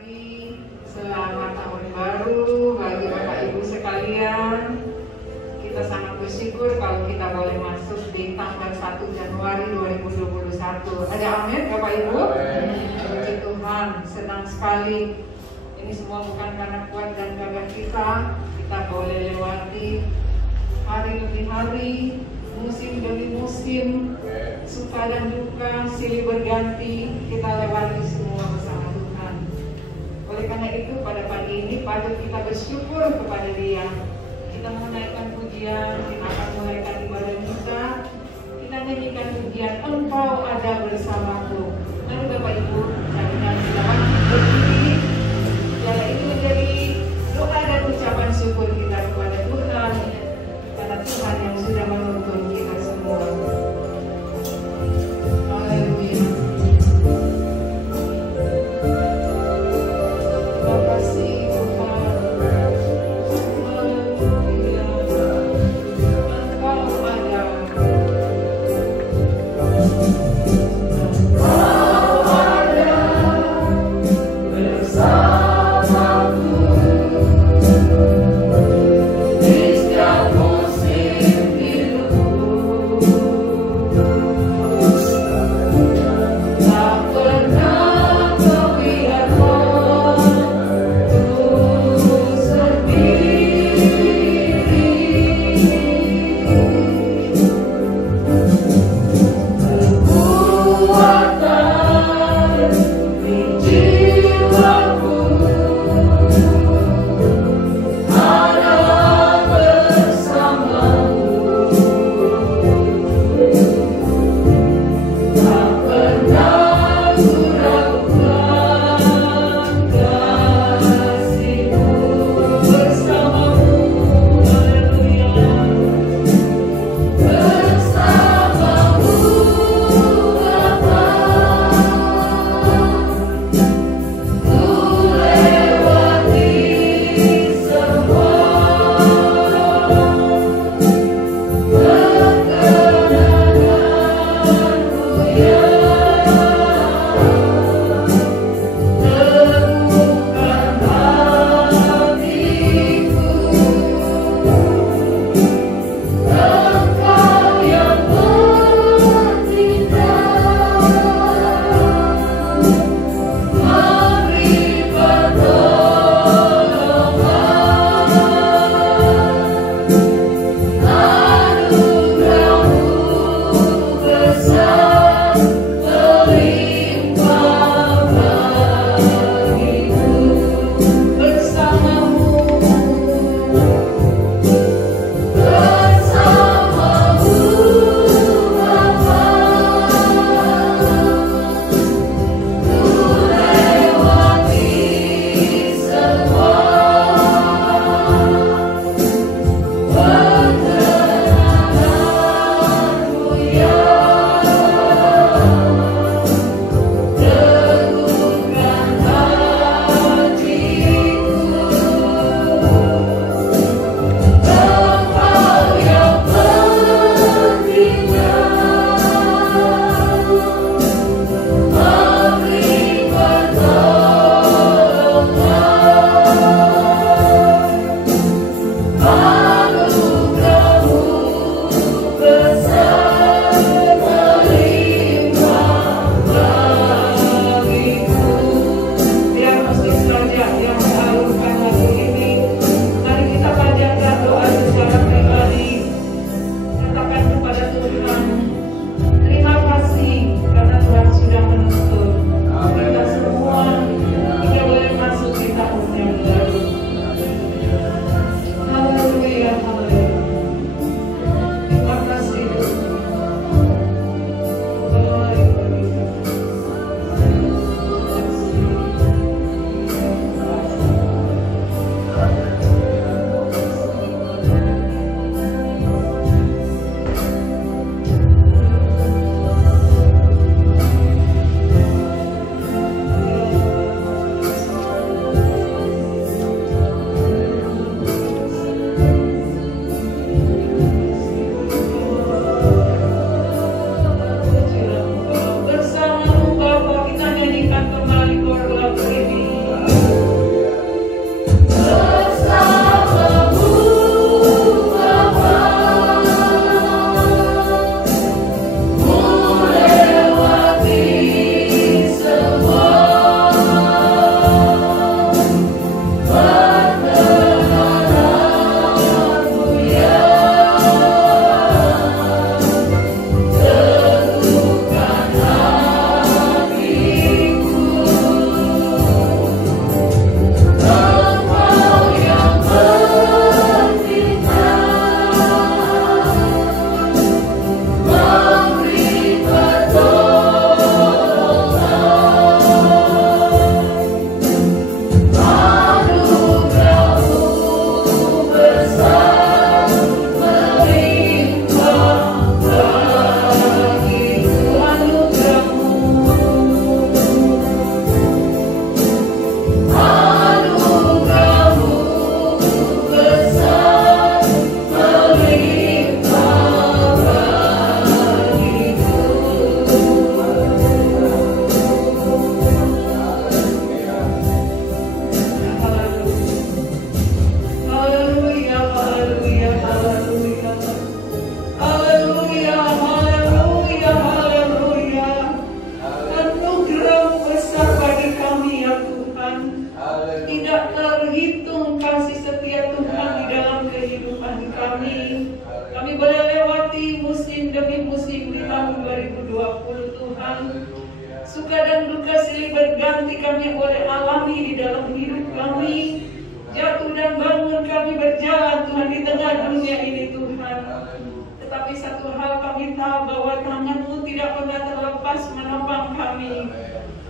pagi, selamat tahun baru bagi Bapak Ibu sekalian. Kita sangat bersyukur kalau kita boleh masuk di tanggal 1 Januari 2021. Ada amin Bapak Ibu? Puji Tuhan, senang sekali. Ini semua bukan karena kuat dan gagah kita boleh lewati hari demi hari, musim demi musim, suka dan duka silih berganti, kita lewati semua bersama Tuhan. Oleh karena itu pada pagi ini patut kita bersyukur kepada Dia. Kita menaikkan pujian, kita akan mulaikan ibadah kita nyanyikan pujian Engkau ada bersamaku. Mari Bapak Ibu, dan silakan berdiri. Biarlah ini menjadi doa dan ucapan syukur kita kepada Tuhan, karena Tuhan yang sudah menuntun kita semua. Haleluya. Terima kasih Tuhan. Haleluya. Engkau ada. Di setiap musim hidup tahun 2020 Tuhan. Suka dan duka silih berganti kami boleh alami di dalam hidup kami. Jatuh dan bangun kami berjalan Tuhan di tengah dunia ini Tuhan. Tetapi satu hal kami tahu bahwa tangan-Mu tidak pernah terlepas menopang kami.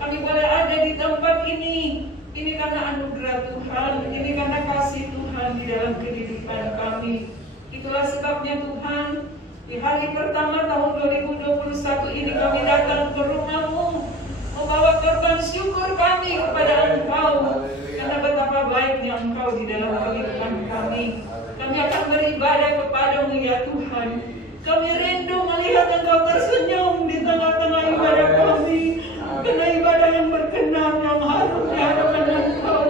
Kami boleh ada di tempat ini. Ini karena anugerah Tuhan, ini karena kasih Tuhan di dalam kehidupan kami. Itulah sebabnya Tuhan, di hari pertama tahun 2021 ini kami datang ke rumah-Mu, membawa korban syukur kami kepada Engkau, karena betapa baiknya Engkau di dalam kehidupan kami. Kami akan beribadah kepada-Mu ya Tuhan. Kami rindu melihat Engkau tersenyum di tengah-tengah ibadah kami. Karena ibadah yang berkenan, yang harum di hadapan Engkau,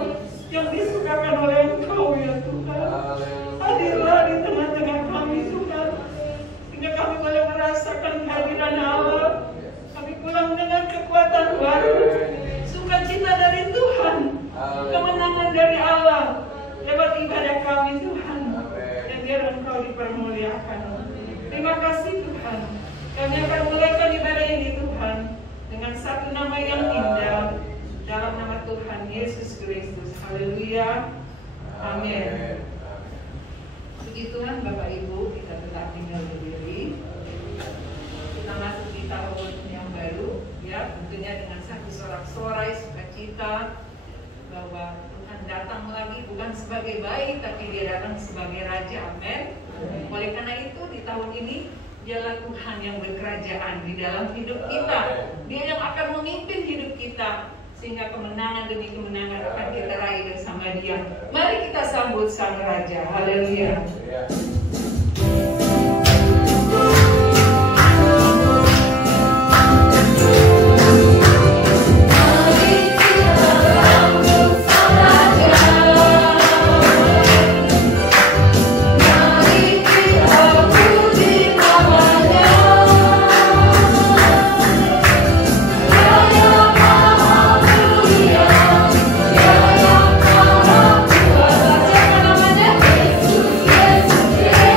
yang disukakan oleh Engkau ya Tuhan. Hadirlah di tengah-tengah kami Tuhan, sehingga kami boleh merasakan kehadiran Allah. Kami pulang dengan kekuatan baru, sukacita dari Tuhan, kemenangan dari Allah lewat ibadah kami Tuhan. Dan biar Engkau dipermuliakan. Terima kasih Tuhan. Kami akan mulaikan ibadah ini Tuhan dengan satu nama yang indah, dalam nama Tuhan Yesus Kristus. Haleluya. Amin. Puji Tuhan Bapak Ibu, kita tetap tinggal berdiri. Kita masuk di tahun yang baru, ya, tentunya dengan satu sorak-sorai sukacita bahwa Tuhan datang lagi bukan sebagai bayi, tapi Dia datang sebagai Raja. Amin. Oleh karena itu di tahun ini Dialah Tuhan yang berkerajaan di dalam hidup kita. Dia yang akan memimpin hidup kita, sehingga kemenangan demi kemenangan akan kita raih bersama Dia. Mari kita sambut Sang Raja. Haleluya. Yesus, Yesus, Yesus.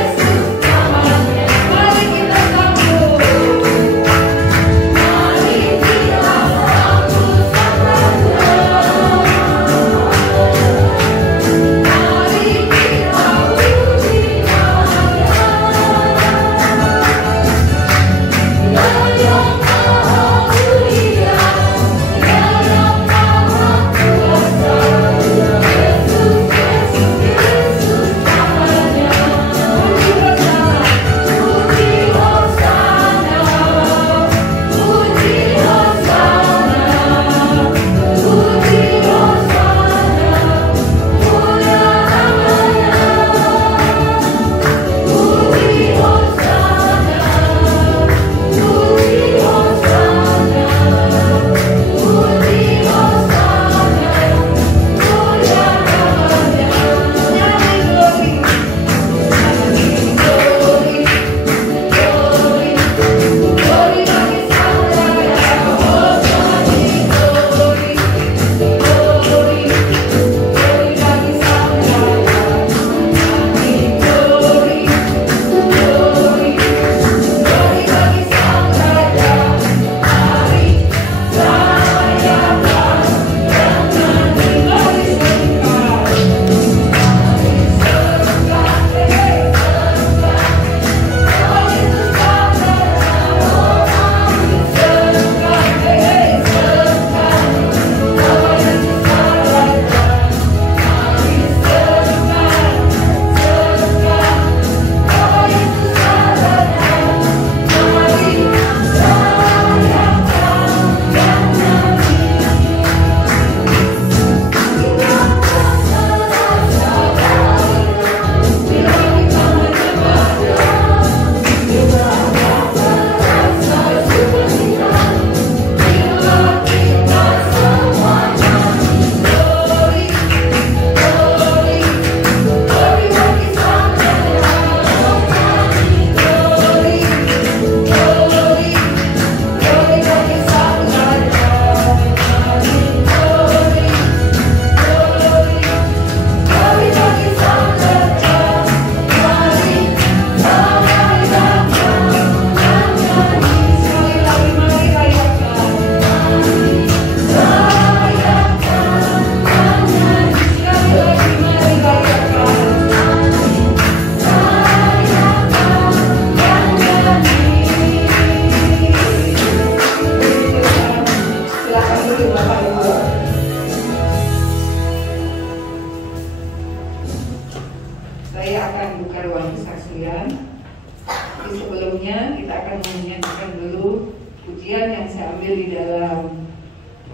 selanjutnya kita akan menyanyikan dulu pujian yang saya ambil di dalam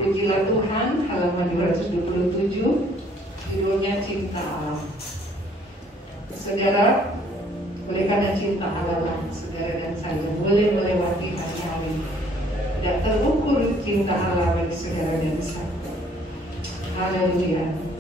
Pujilah Tuhan halaman 227, judulnya Cinta Allah. Saudara, oleh karena cinta Allah, saudara dan saya boleh melewati hari-hari. Tidak terukur cinta Allah bagi saudara dan saya. Haleluya.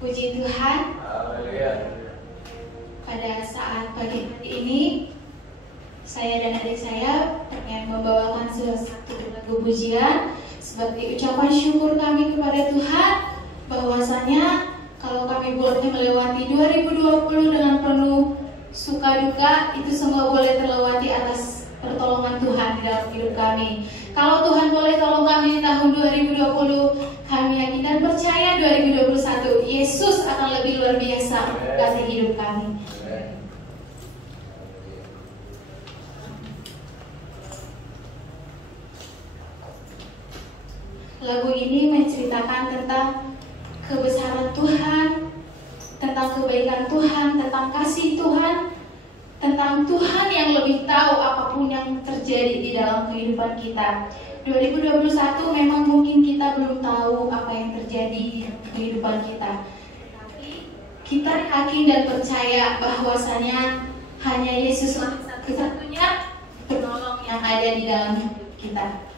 Puji Tuhan. Pada saat pagi hari ini, saya dan adik saya ingin membawakan satu lagu pujian sebagai ucapan syukur kami kepada Tuhan, bahwasanya kalau kami boleh melewati 2020 dengan penuh suka duka, itu semua boleh terlewati atas pertolongan Tuhan di dalam hidup kami. Kalau Tuhan boleh tolong kami di tahun 2020, kami yakin dan percaya 2021 Yesus akan lebih luar biasa memberkati hidup kami. Lagu ini menceritakan tentang kebesaran Tuhan, tentang kebaikan Tuhan, tentang kasih Tuhan, tentang Tuhan yang lebih tahu apapun yang terjadi di dalam kehidupan kita. 2021 memang mungkin kita belum tahu apa yang terjadi di kehidupan kita. Tapi kita yakin dan percaya bahwasanya hanya Yesuslah satu-satunya penolong yang ada di dalam hidup kita.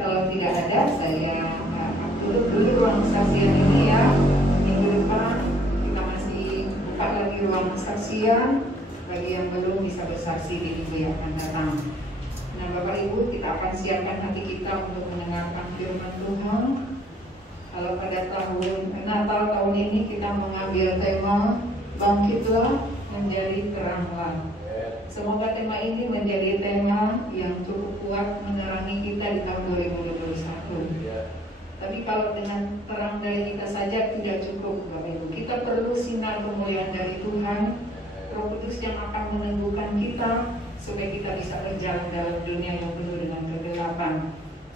kalau tidak ada, saya tutup dulu ruang saksian ini ya. Minggu depan kita masih buka lagi ruang saksian bagi yang belum bisa bersaksi di minggu yang akan datang. Nah, Bapak Ibu, kita akan siapkan hati kita untuk mendengarkan firman Tuhan. Kalau pada Natal tahun ini kita mengambil tema Bangkitlah Menjadi Teranglah. Semoga tema ini menjadi tema yang cukup kuat menerangi kita di tahun 2021. Tapi kalau dengan terang dari kita saja tidak cukup, Bapak Ibu. Kita perlu sinar kemuliaan dari Tuhan, Roh Kudus yang akan meneguhkan kita supaya kita bisa berjalan dalam dunia yang penuh dengan kegelapan.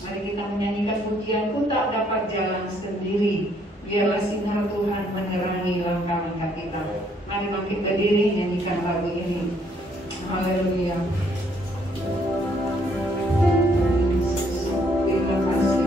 Mari kita menyanyikan pujian-Ku tak dapat jalan sendiri. Biarlah sinar Tuhan menerangi langkah-langkah kita. Mari bangkit berdiri nyanyikan lagu ini. Haleluya. Terima kasih.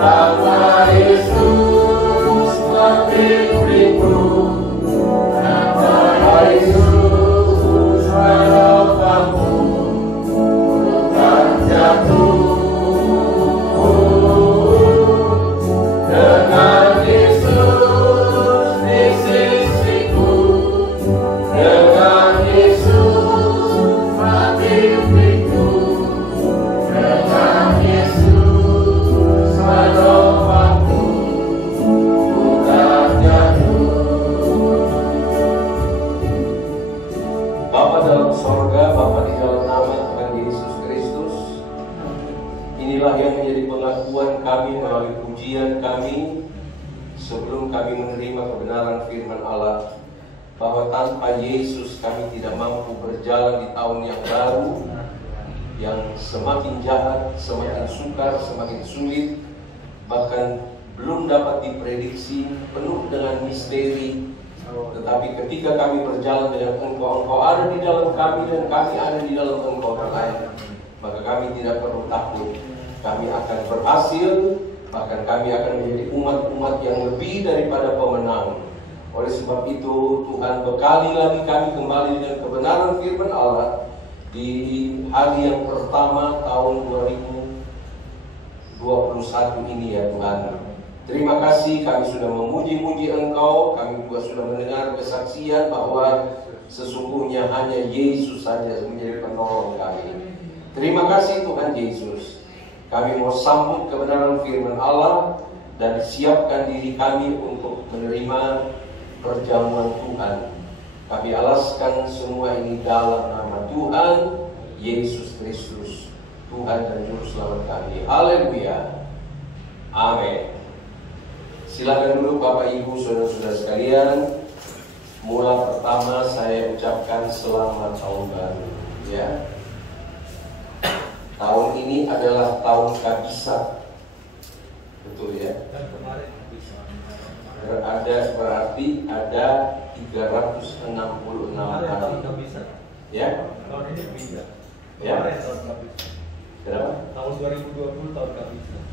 Tanpa inilah yang menjadi pengakuan kami melalui pujian kami sebelum kami menerima kebenaran firman Allah, bahwa tanpa Yesus kami tidak mampu berjalan di tahun yang baru, yang semakin jahat, semakin sukar, semakin sulit, bahkan belum dapat diprediksi, penuh dengan misteri. Tetapi ketika kami berjalan dengan Engkau, Engkau ada di dalam kami dan kami ada di dalam Engkau, maka kami tidak perlu takut. Kami akan berhasil, bahkan kami akan menjadi umat-umat yang lebih daripada pemenang. Oleh sebab itu, Tuhan bekali lagi kami kembali dengan kebenaran firman Allah di hari yang pertama tahun 2021 ini ya Tuhan. Terima kasih, kami sudah memuji-muji Engkau, kami juga sudah mendengar kesaksian bahwa sesungguhnya hanya Yesus saja menjadi penolong kami. Terima kasih Tuhan Yesus. Kami mau sambut kebenaran firman Allah dan siapkan diri kami untuk menerima perjamuan Tuhan. Kami alaskan semua ini dalam nama Tuhan Yesus Kristus, Tuhan dan Juru Selamat kami. Haleluya. Amin. Silakan dulu Bapak Ibu Saudara-saudara sekalian. Mula pertama saya ucapkan selamat tahun baru ya. Tahun ini adalah tahun Kabisat. Betul ya? Berarti ada 366 hari. Ya? Tahun ini bisa. Ya? Kenapa? Tahun 2020 tahun Kabisat.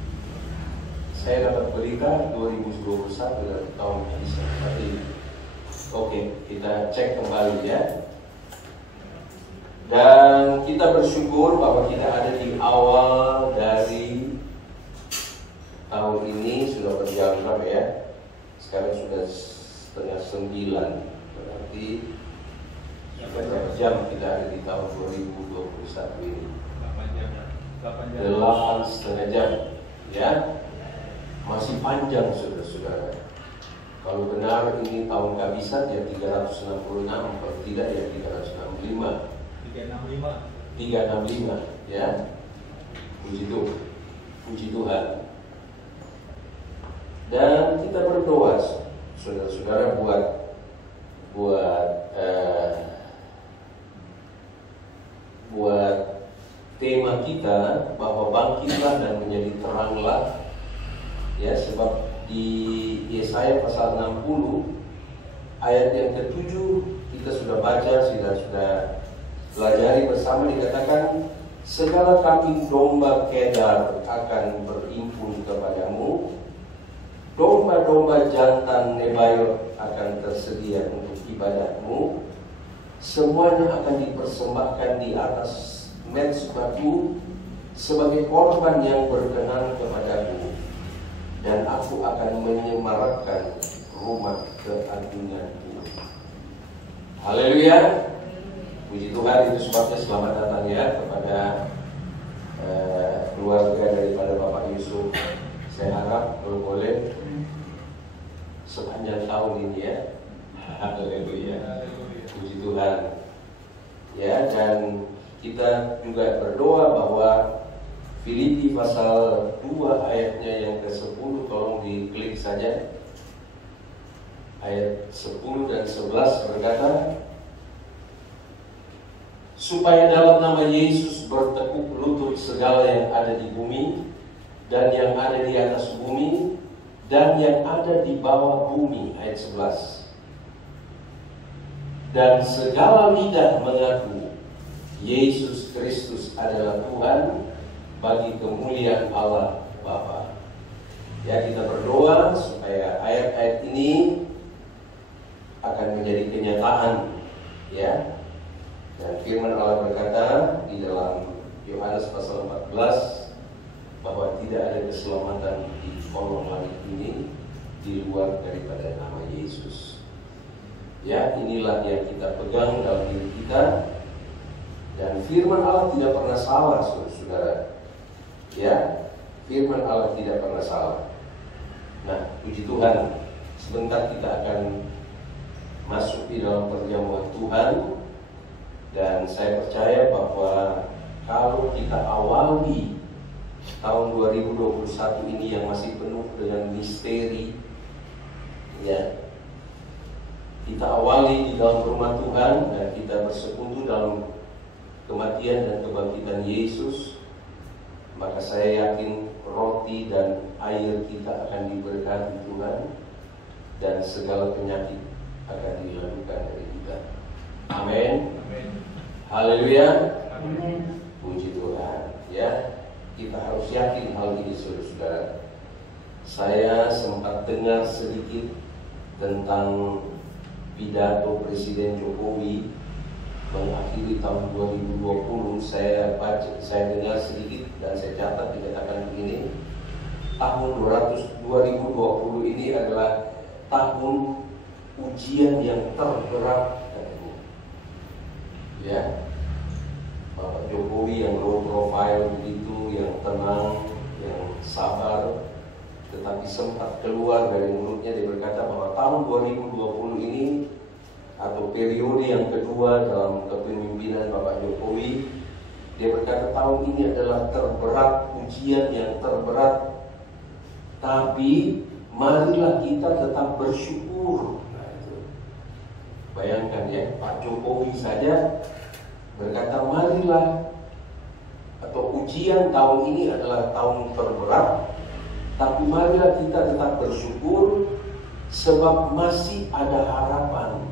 Saya dapat berita 2021 adalah tahun Kabisat. Oke, kita cek kembali ya. Dan kita bersyukur bahwa kita ada di awal dari tahun ini. Sudah berjalan berapa ya? Sekarang sudah setengah 9. Berarti berapa jam kita ada di tahun 2021 ini? 8,5 jam ya. Masih panjang saudara-saudara. Kalau benar ini tahun Kabisat ya 366, kalau tidak ya 365. 365 ya. Puji Tuhan. Dan kita berdoa saudara-saudara buat tema kita bahwa bangkitlah dan menjadi teranglah. Ya, sebab di Yesaya pasal 60 ayat yang ke-7 kita sudah baca, sudah pelajari bersama, dikatakan segala kambing domba Kedar akan berhimpun kepadamu, domba-domba jantan Nebayot akan tersedia untuk ibadahmu, semuanya akan dipersembahkan di atas mezbahku sebagai korban yang berkenan kepadaku, dan aku akan menyemarakkan rumah keagunganku. Haleluya. Puji Tuhan, itu sebabnya selamat datang ya kepada keluarga daripada Bapak Yusuf. Saya harap kalau boleh sepanjang tahun ini ya. Haleluya. Puji Tuhan. Ya, dan kita juga berdoa bahwa Filipi pasal 2 ayatnya yang ke-10, tolong diklik saja. Ayat 10 dan 11 berkata, supaya dalam nama Yesus bertekuk lutut segala yang ada di bumi dan yang ada di atas bumi dan yang ada di bawah bumi. Ayat 11. Dan segala lidah mengaku Yesus Kristus adalah Tuhan, bagi kemuliaan Allah Bapa. Ya, kita berdoa supaya ayat-ayat ini akan menjadi kenyataan ya. Dan firman Allah berkata di dalam Yohanes pasal 14 bahwa tidak ada keselamatan di kolong langit ini di luar daripada nama Yesus. Ya, inilah yang kita pegang dalam diri kita. Dan firman Allah tidak pernah salah, saudara. Ya, firman Allah tidak pernah salah. Nah, puji Tuhan, sebentar kita akan masuk di dalam perjamuan Tuhan. Dan saya percaya bahwa kalau kita awali tahun 2021 ini yang masih penuh dengan misteri, ya. Kita awali di dalam rumah Tuhan dan kita bersekutu dalam kematian dan kebangkitan Yesus. Maka saya yakin roti dan air kita akan diberkati Tuhan, dan segala penyakit akan dilakukan dari kita. Amin. Haleluya. Puji Tuhan. Ya, kita harus yakin hal ini, saudara-saudara. Saya sempat dengar sedikit tentang pidato Presiden Jokowi mengakhiri tahun 2020. Saya dengar sedikit dan saya catat, dikatakan begini: tahun 2020 ini adalah tahun ujian yang terberat. Ya, Bapak Jokowi yang low profile begitu, yang tenang, yang sabar, tetapi sempat keluar dari mulutnya, dia berkata bahwa tahun 2020 ini atau periode yang kedua dalam kepemimpinan Bapak Jokowi, dia berkata tahun ini adalah terberat, ujian yang terberat, tapi marilah kita tetap bersyukur. Nah, itu. Bayangkan ya, Pak Jokowi saja berkata marilah, atau ujian tahun ini adalah tahun terberat, tapi marilah kita tetap bersyukur sebab masih ada harapan.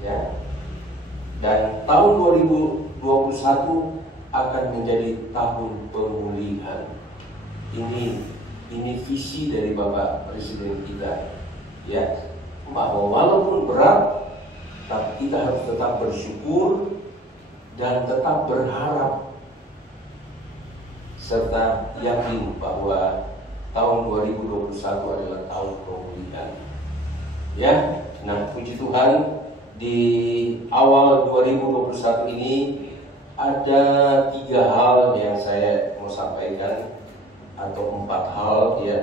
Ya. Dan tahun 2021 akan menjadi tahun pemulihan. Ini visi dari Bapak Presiden kita. Ya, bahwa walaupun berat, tapi kita harus tetap bersyukur dan tetap berharap serta yakin bahwa tahun 2021 adalah tahun pemulihan. Ya, nah puji Tuhan, di awal 2021 ini ada 3 hal yang saya mau sampaikan, atau 4 hal ya.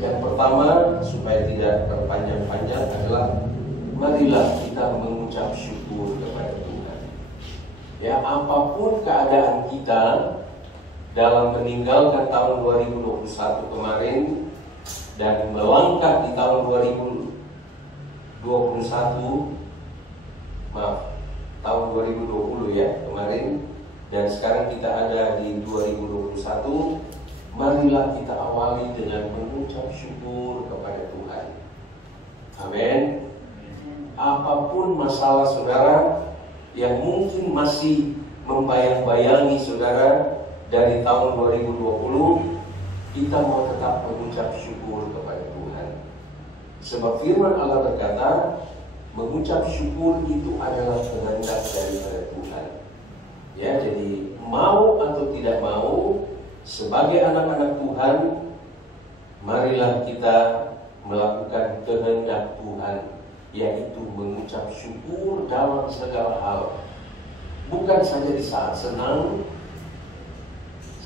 Yang pertama, supaya tidak berpanjang-panjang, adalah marilah kita mengucap syukur kepada Tuhan. Ya, apapun keadaan kita dalam meninggalkan tahun 2021 kemarin dan melangkah di tahun tahun 2020 ya kemarin, dan sekarang kita ada di 2021, marilah kita awali dengan mengucap syukur kepada Tuhan. Amin. Apapun masalah saudara yang mungkin masih membayang-bayangi saudara dari tahun 2020, kita mau tetap mengucap syukur kepada Tuhan. Sebab firman Allah berkata, mengucap syukur itu adalah kehendak daripada Tuhan. Ya, jadi mau atau tidak mau, sebagai anak-anak Tuhan, marilah kita melakukan kehendak Tuhan, yaitu mengucap syukur dalam segala hal. Bukan saja di saat senang.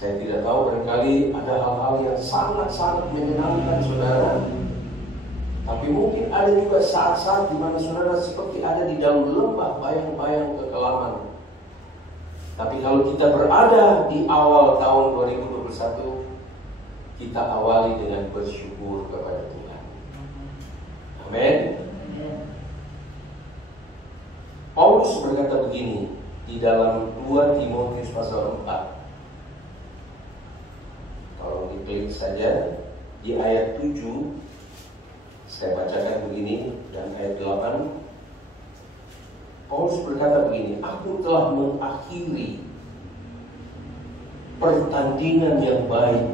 Saya tidak tahu, barangkali ada hal-hal yang sangat-sangat menyenangkan saudara, tapi mungkin ada juga saat-saat di mana saudara seperti ada di dalam lembah bayang-bayang kekelaman. Tapi kalau kita berada di awal tahun 2021, kita awali dengan bersyukur kepada Tuhan. Amin. Paulus berkata begini di dalam 2 Timotius pasal 4. Kalau diklik saja di ayat 7, saya bacakan begini, dan ayat 8. Paulus berkata begini, aku telah mengakhiri pertandingan yang baik.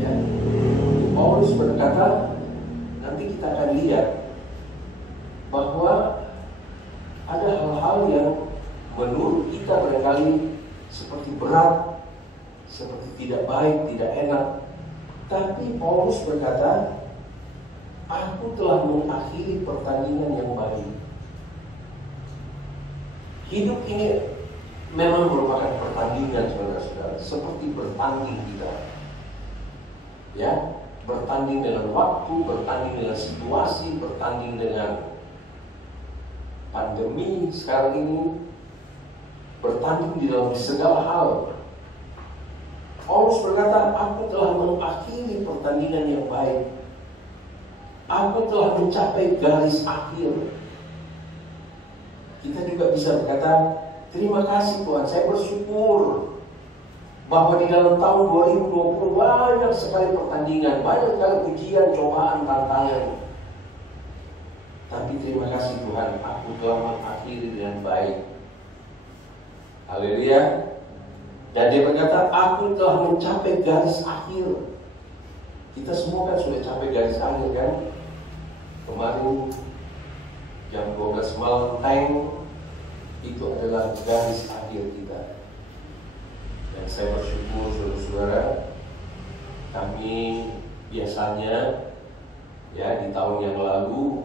Ya. Paulus berkata, nanti kita akan lihat bahwa ada hal-hal yang menurut kita barangkali seperti berat, seperti tidak baik, tidak enak. Tapi Paulus berkata, aku telah mengakhiri pertandingan yang baik. Hidup ini memang merupakan pertandingan, saudara-saudara, seperti bertanding kita. Ya, bertanding dengan waktu, bertanding dengan situasi, bertanding dengan pandemi sekarang ini. bertanding di dalam segala hal. Paulus berkata, aku telah mengakhiri pertandingan yang baik. Aku telah mencapai garis akhir. Kita juga bisa berkata, terima kasih Tuhan, saya bersyukur bahwa di dalam tahun 2020 banyak sekali pertandingan, banyak sekali ujian, cobaan, tantangan. Tapi terima kasih Tuhan, aku telah mengakhiri dengan baik. Haleluya. Dan dia berkata, aku telah mencapai garis akhir. Kita semua kan sudah capai garis akhir kan? Kemarin jam 12 malam time itu adalah garis akhir kita. Dan saya bersyukur saudara-saudara, kami biasanya ya di tahun yang lalu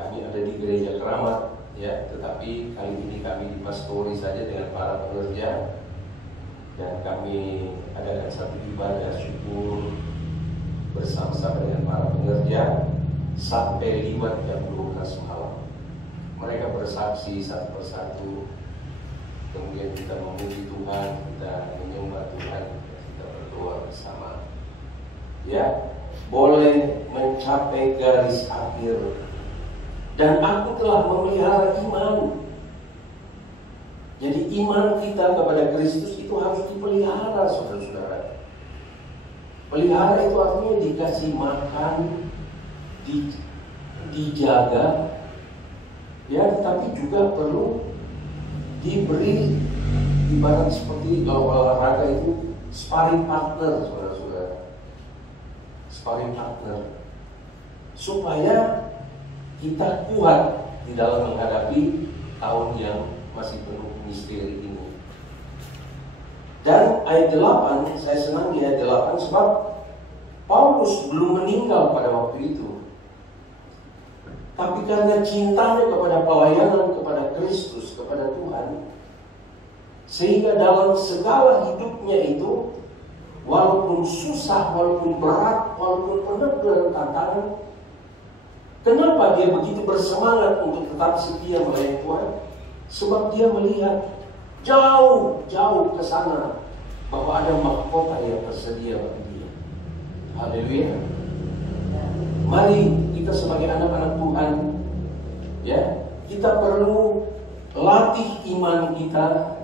kami ada di gereja Keramat ya, tetapi kali ini kami dipastori saja dengan para pekerja. Dan kami adakan satu ibadah syukur bersama-sama dengan para pengerja sampai lewat jam 12 malam. Mereka bersaksi satu persatu. Kemudian kita memuji Tuhan, kita menyembah Tuhan, kita berdoa bersama. Ya, boleh mencapai garis akhir. Dan aku telah memelihara iman. Jadi iman kita kepada Kristus itu harus dipelihara, saudara-saudara. Pelihara itu artinya dikasih makan, dijaga, ya, tapi juga perlu diberi, ibarat seperti kalau olahraga itu sparring partner, saudara-saudara. Sparring partner, supaya kita kuat di dalam menghadapi tahun yang masih penuh misteri ini. Dan ayat 8, saya senang di ayat 8 sebab Paulus belum meninggal pada waktu itu. Tapi karena cintanya kepada pelayanan kepada Kristus, kepada Tuhan, sehingga dalam segala hidupnya itu, walaupun susah, walaupun berat, walaupun penuh dengan tantangan, kenapa dia begitu bersemangat untuk tetap setia melayani Tuhan? Sebab dia melihat jauh-jauh ke sana bahwa ada mahkota yang tersedia bagi dia. Haleluya. Mari kita sebagai anak-anak Tuhan, ya, kita perlu latih iman kita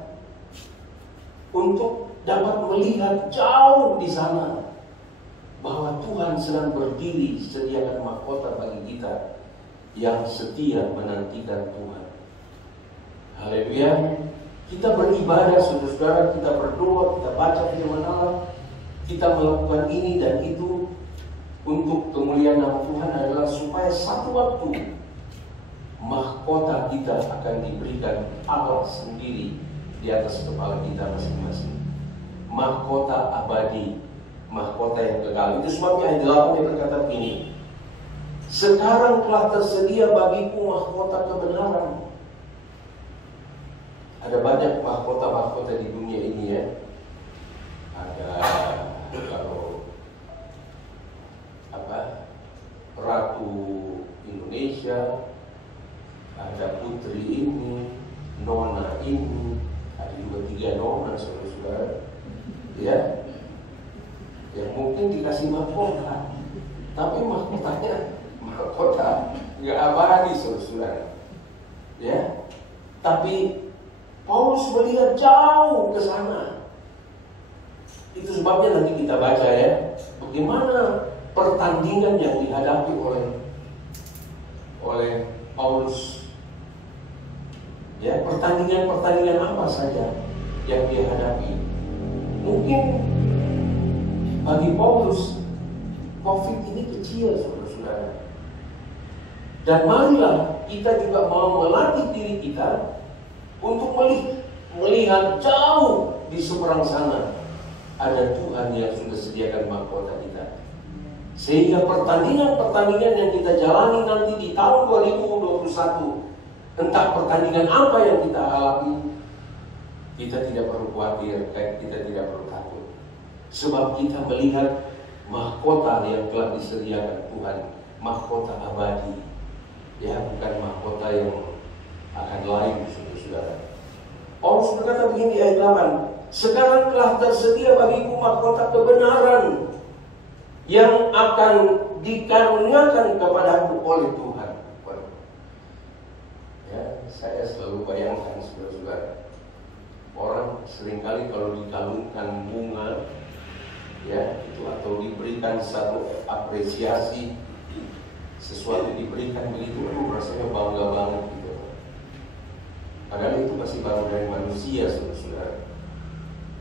untuk dapat melihat jauh di sana bahwa Tuhan sedang berdiri sediakan mahkota bagi kita yang setia menantikan Tuhan. Haleluya. Kita beribadah, saudara-saudara, kita berdoa, kita baca firman Allah, kita melakukan ini dan itu untuk kemuliaan nama Tuhan adalah supaya satu waktu mahkota kita akan diberikan Allah sendiri di atas kepala kita masing-masing. Mahkota abadi, mahkota yang kekal. Itu sebabnya ayat 8 dia berkata begini, sekarang telah tersedia bagiku mahkota kebenaran. Ada banyak mahkota-mahkota di dunia ini ya. Ada kalau Ratu Indonesia, ada Putri ini, Nona ini, ada juga 3 Nona, saudara-saudara. Ya, yang mungkin dikasih mahkota, tapi mahkotanya mahkota nggak abadi, saudara-saudara. Ya, tapi Paulus melihat jauh ke sana. Itu sebabnya nanti kita baca ya, bagaimana pertandingan yang dihadapi oleh Paulus. Ya, pertandingan apa saja yang dia hadapi. Mungkin bagi Paulus COVID ini kecil, saudara-saudara. Dan marilah kita juga mau melatih diri kita untuk melihat jauh di seberang sana ada Tuhan yang sudah sediakan mahkota kita. Sehingga pertandingan-pertandingan yang kita jalani nanti di tahun 2021, entah pertandingan apa yang kita alami, kita tidak perlu khawatir, kita tidak perlu takut. Sebab kita melihat mahkota yang telah disediakan Tuhan, mahkota abadi. Ya, bukan mahkota yang akan lain, saudara. Paulus berkata begini di ayat 8, sekarang telah tersedia bagiku mahkota kebenaran yang akan dikaruniakan kepadaku oleh Tuhan. Ya, saya selalu bayangkan saudara-saudara, orang seringkali kalau dikalungkan bunga, ya itu atau diberikan satu apresiasi, sesuatu diberikan begitu, rasanya bangga banget gitu. Padahal itu pasti baru dari manusia, saudara-saudara.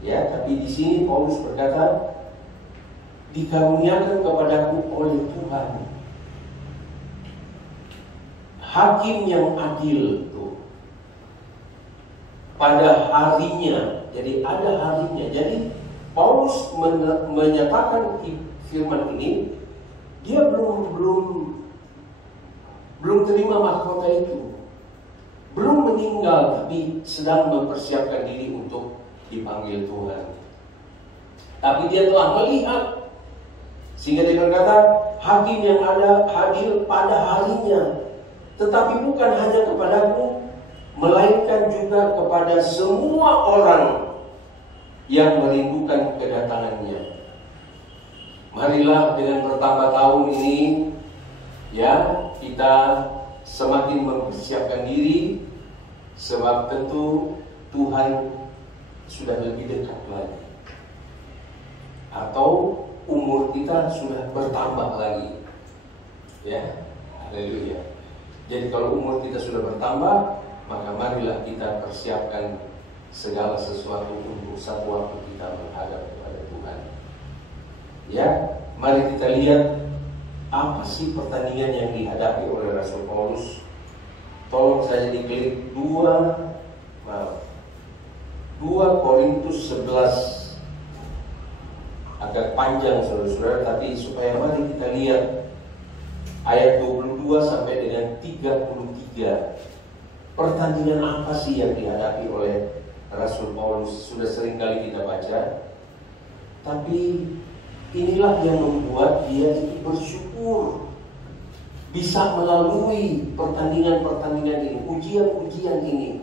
Ya, tapi di sini Paulus berkata, dikaruniakan kepadaku oleh Tuhan, hakim yang adil tuh pada harinya. Jadi ada harinya. Jadi Paulus menyatakan firman ini, dia belum terima mahkota itu, belum meninggal, tapi sedang mempersiapkan diri untuk dipanggil Tuhan. Tapi dia telah melihat, sehingga dia berkata, hakim yang ada hadir pada harinya, tetapi bukan hanya kepadaku, melainkan juga kepada semua orang yang merindukan kedatangannya. Marilah dengan bertambah tahun ini, ya, kita semakin mempersiapkan diri, sebab tentu Tuhan sudah lebih dekat lagi, atau umur kita sudah bertambah lagi. Ya, haleluya. Jadi kalau umur kita sudah bertambah, maka marilah kita persiapkan segala sesuatu untuk satu waktu kita menghadap kepada Tuhan. Ya, mari kita lihat apa sih pertandingan yang dihadapi oleh Rasul Paulus. Tolong saja diklik 2 Korintus 11. Agak panjang saudara-saudara, tapi supaya mari kita lihat ayat 22 sampai dengan 33. Pertandingan apa sih yang dihadapi oleh Rasul Paulus? Sudah sering kali kita baca, tapi inilah yang membuat dia itu bersyukur bisa melalui pertandingan-pertandingan ini, ujian-ujian ini,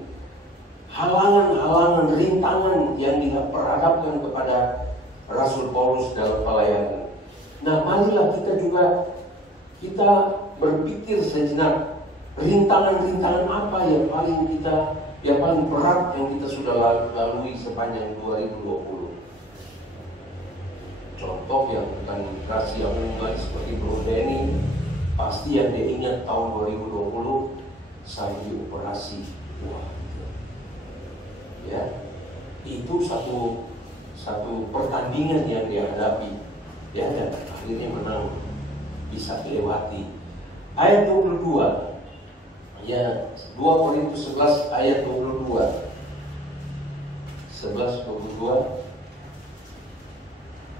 halangan-halangan, rintangan yang diperhadapkan kepada Rasul Paulus dalam pelayanan. Nah, marilah kita berpikir sejenak, rintangan-rintangan apa yang paling berat yang kita sudah lalui sepanjang 2020. Contoh yang bukan rahasia umum seperti Bro Denny, pasti yang dia ingat tahun 2020 saya dioperasi. Wah, ya, itu satu pertandingan yang dihadapi, ya, dan akhirnya menang, bisa dilewati. Ayat 22, ya, 2 Korintus 11 ayat 22. 11:22.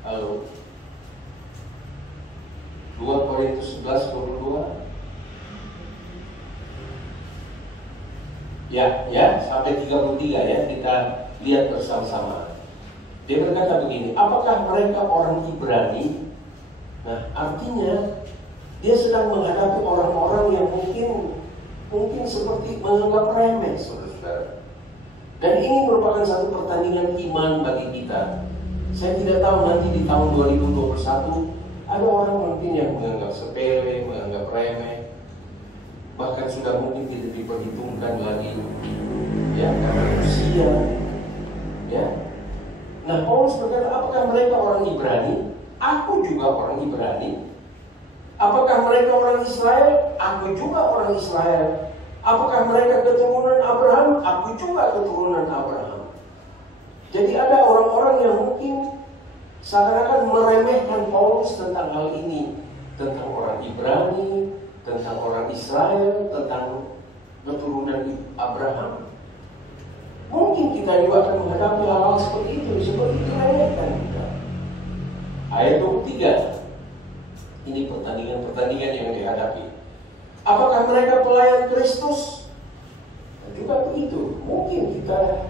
Halo. 2 Korintus 11:22. Ya, sampai 33 ya, kita lihat bersama-sama. Dia berkata begini, apakah mereka orang Ibrani? Nah, artinya dia sedang menghadapi orang-orang yang mungkin seperti menganggap remeh, saudara-saudara. Dan ini merupakan satu pertandingan iman bagi kita. Saya tidak tahu nanti di tahun 2021 ada orang mungkin yang menganggap sepele, menganggap remeh, bahkan sudah mungkin tidak diperhitungkan lagi, ya, karena usia, ya. Nah, Paulus berkata, apakah mereka orang Ibrani? Aku juga orang Ibrani. Apakah mereka orang Israel? Aku juga orang Israel. Apakah mereka keturunan Abraham? Aku juga keturunan Abraham. Jadi ada orang-orang yang mungkin seakan-akan meremehkan Paulus tentang hal ini, tentang orang Ibrani, tentang orang Israel, tentang keturunan Abraham. Mungkin kita juga akan menghadapi hal-hal seperti itu, seperti diremehkan kita. Ayat 23. Ini pertandingan-pertandingan yang dihadapi. Apakah mereka pelayan Kristus? Dan juga begitu. Mungkin kita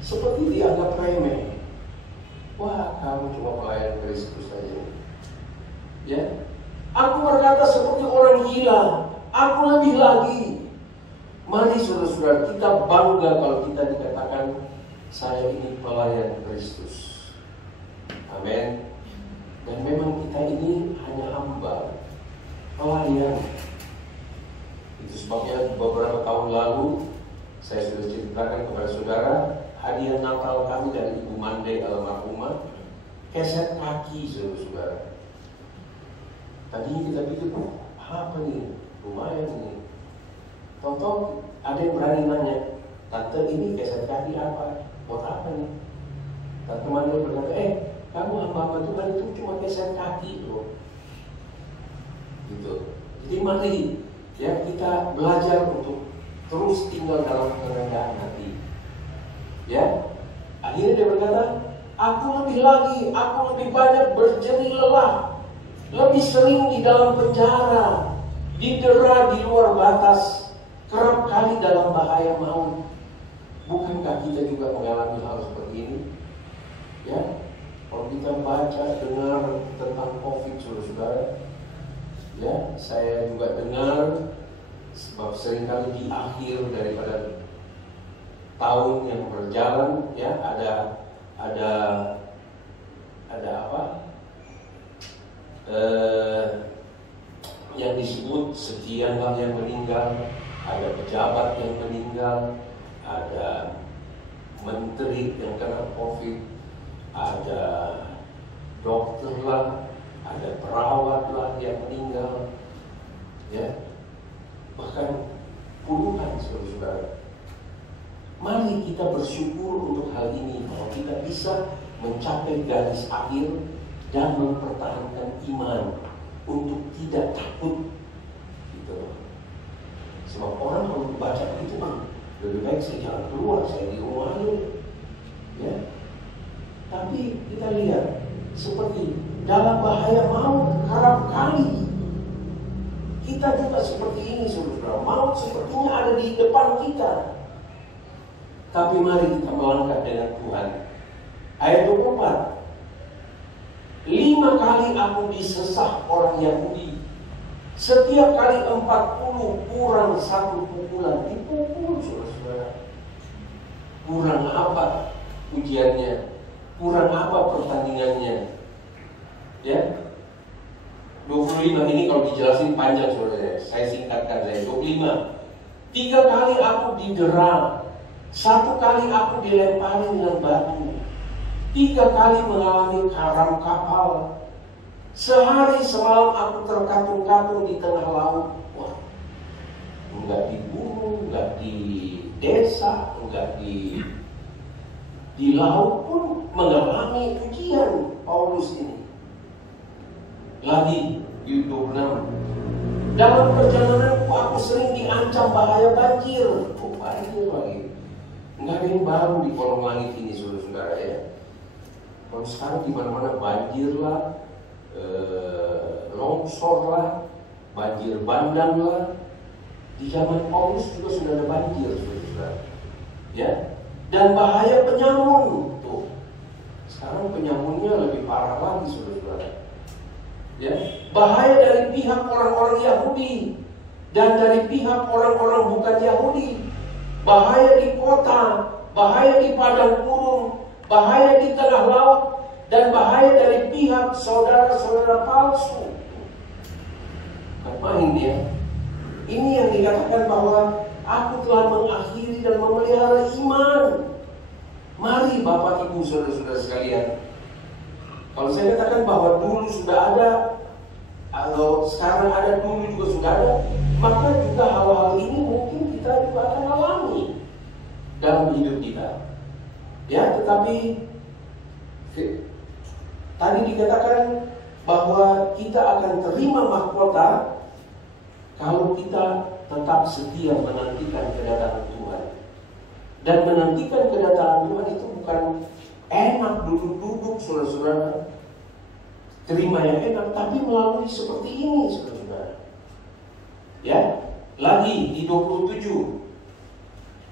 seperti dianggap remeh. Wah, kamu cuma pelayan Kristus saja. Ya, aku berkata seperti orang gila. Aku lebih lagi. Mari saudara-saudara, kita bangga kalau kita dikatakan saya ini pelayan Kristus. Amin. Dan memang kita ini hanya hamba, pelayan. Itu sebabnya beberapa tahun lalu saya sudah ceritakan kepada saudara, hadiah Natal kami dari Ibu Mande almarhumah, keset kaki saudara-saudara. Tadinya kita pikir, apa nih? Lumayan nih. Tonton ada yang berani nanya, tante ini keset kaki apa? Buat apa nih? Tante Mande berkata, kamu hamba Tuhan itu cuma keset kaki loh. Gitu. Jadi mari ya kita belajar untuk terus tinggal dalam kerendahan hati. Ya, akhirnya dia berkata, aku lebih banyak berjerih lelah, lebih sering di dalam penjara, didera di luar batas, kerap kali dalam bahaya maut. Bukankah kita juga mengalami hal seperti ini? Ya, kalau kita baca, dengar tentang COVID, saudara-saudara, ya, saya juga dengar, sebab seringkali di akhir daripada tahun yang berjalan, ya, ada apa? Yang disebut sekian lah yang meninggal, ada pejabat yang meninggal, ada menteri yang kena COVID, ada dokter lah, ada perawat lah yang meninggal, ya, bahkan puluhan saudara-saudara. Mari kita bersyukur untuk hal ini, bahwa kita bisa mencapai garis akhir dan mempertahankan iman untuk tidak takut, gitu. Sebab orang kalau baca itu lebih baik saya jangan keluar, saya di rumah aja, ya. Tapi kita lihat seperti dalam bahaya maut kerap kali kita juga seperti ini, saudara. Maut sepertinya ada di depan kita. Tapi mari kita melangkah dengan Tuhan. Ayat 24. 5 kali aku disesah orang Yahudi. Setiap kali 40 kurang 1 pukulan. Dipukul, saudara-saudara. Kurang apa ujiannya? Kurang apa pertandingannya? Ya, 25 ini kalau dijelasin panjang, saudara. Saya singkatkan saya. 25. 3 kali aku didera. 1 kali aku dilempari dengan batu. 3 kali mengalami karam kapal. Sehari semalam aku terkatung-katung di tengah laut. Wah, enggak di gunung, enggak di desa, enggak di laut pun mengalami ujian Paulus ini. Lagi di 26. Dalam perjalananku aku sering diancam bahaya banjir. Oh, banjir lagi. Enggak ada yang baru di kolong langit ini, saudara-saudara, ya. Kalau sekarang di mana-mana banjir lah, longsor lah, banjir bandang lah. Di zaman Paulus juga sudah ada banjir, saudara-saudara, ya. Dan bahaya penyamun, tuh. Sekarang penyamunnya lebih parah lagi, saudara-saudara, ya. Bahaya dari pihak orang-orang Yahudi dan dari pihak orang-orang bukan Yahudi. Bahaya di kota, bahaya di padang gurun, bahaya di tengah laut, dan bahaya dari pihak saudara-saudara palsu. Apa ini ya? Ini yang dikatakan bahwa aku telah mengakhiri dan memelihara iman. Mari Bapak Ibu saudara-saudara sekalian, kalau saya katakan bahwa dulu sudah ada, atau sekarang ada, dulu juga sudah ada, maka juga hal-hal ini mungkin kita juga akan alami dalam hidup kita. Ya, tetapi tadi dikatakan bahwa kita akan terima mahkota kalau kita tetap setia menantikan kedatangan Tuhan. Dan menantikan kedatangan Tuhan itu bukan enak duduk-duduk, saudara-saudara, terima yang enak, tapi melalui seperti ini, saudara-saudara. Ya, lagi di 27.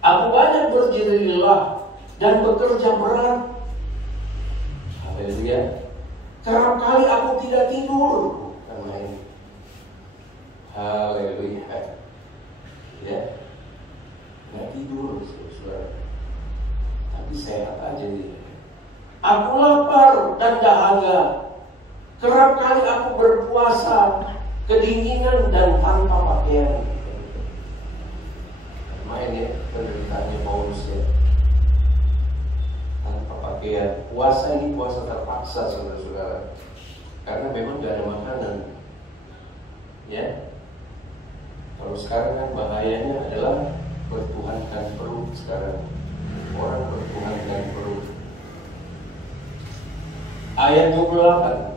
Aku banyak berjerih lelah dan bekerja berat. Haleluya. Kerap kali aku tidak tidur. Haleluya. Ya. nggak tidur, saudara. Tapi sehat aja dia. Aku lapar dan dahaga. Kerap kali aku berpuasa, kedinginan dan tanpa pakaian. Main ya, penderitaannya Paulus ya. Tanpa pakaian. Puasa ini puasa terpaksa, saudara-saudara. Karena memang gak ada makanan. Ya. Kalau sekarang kan bahayanya adalah bertuhankan perut sekarang. Orang bertuhankan perut. Ayat 28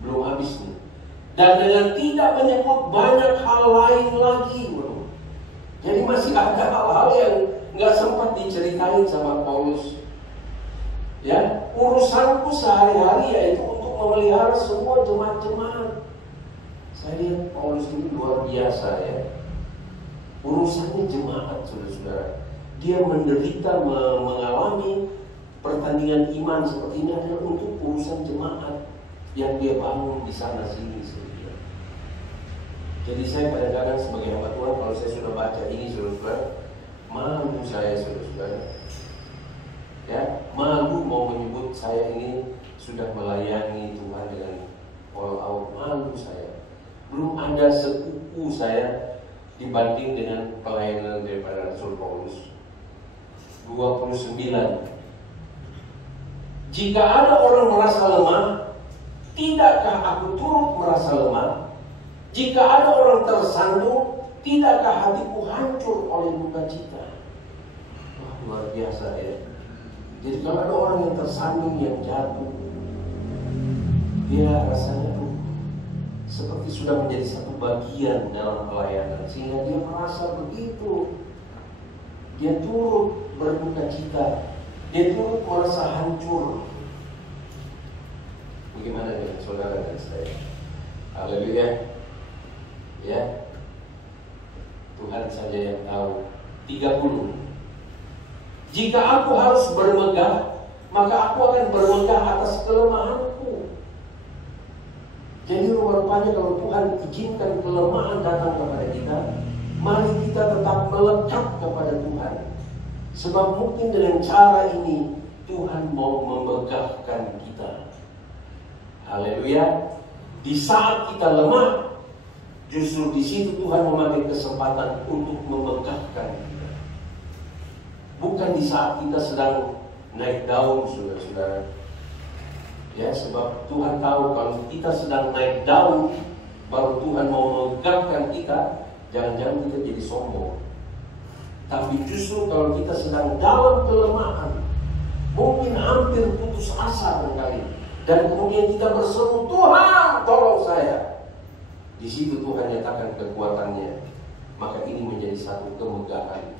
belum habis nih. Dan dengan tidak menyebut banyak hal lain lagi, bro. Jadi masih ada hal-hal yang nggak sempat diceritain sama Paulus. Ya, urusanku sehari-hari yaitu untuk memelihara semua jemaat-jemaat. Saya lihat Paulus itu luar biasa ya. Urusannya jemaat, saudara-saudara. Dia menderita mengalami pertandingan iman seperti ini adalah untuk urusan jemaat yang dia bangun di sana sini, saudara. Jadi saya kadang-kadang sebagai hamba Tuhan, kalau saya sudah baca ini, saudara-saudara, malu saya, saudara-saudara. Ya, malu mau menyebut saya ini sudah melayani Tuhan dengan all out. Malu saya. Belum ada sekuku saya dibanding dengan pelayanan daripada Rasul Paulus. 29. Jika ada orang merasa lemah, tidakkah aku turut merasa lemah? Jika ada orang tersandung, tidakkah hatiku hancur oleh duka cita? Wah, luar biasa ya. Jadi kalau ada orang yang tersandung, yang jatuh, dia rasanya seperti sudah menjadi satu bagian dalam pelayanan, sehingga dia merasa begitu. Dia turut berduka cita, dia turut merasa hancur. Bagaimana dengan saudara dan saya? Haleluya. Ya, Tuhan saja yang tahu. 30. Jika aku harus bermegah, maka aku akan bermegah atas kelemahanku. Jadi rupanya kalau Tuhan izinkan kelemahan datang kepada kita, mari kita tetap melekat kepada Tuhan. Sebab mungkin dengan cara ini Tuhan mau memegahkan kita. Haleluya. Di saat kita lemah, justru di situ Tuhan memakai kesempatan untuk memegahkan kita. Bukan di saat kita sedang naik daun, saudara-saudara. Ya, sebab Tuhan tahu kalau kita sedang naik daun, baru Tuhan mau memegahkan kita. Jangan-jangan kita jadi sombong. Tapi justru kalau kita sedang dalam kelemahan, mungkin hampir putus asa berkali, dan kemudian kita berseru, Tuhan tolong saya. Di situ Tuhan nyatakan kekuatannya. Maka ini menjadi satu kemegahan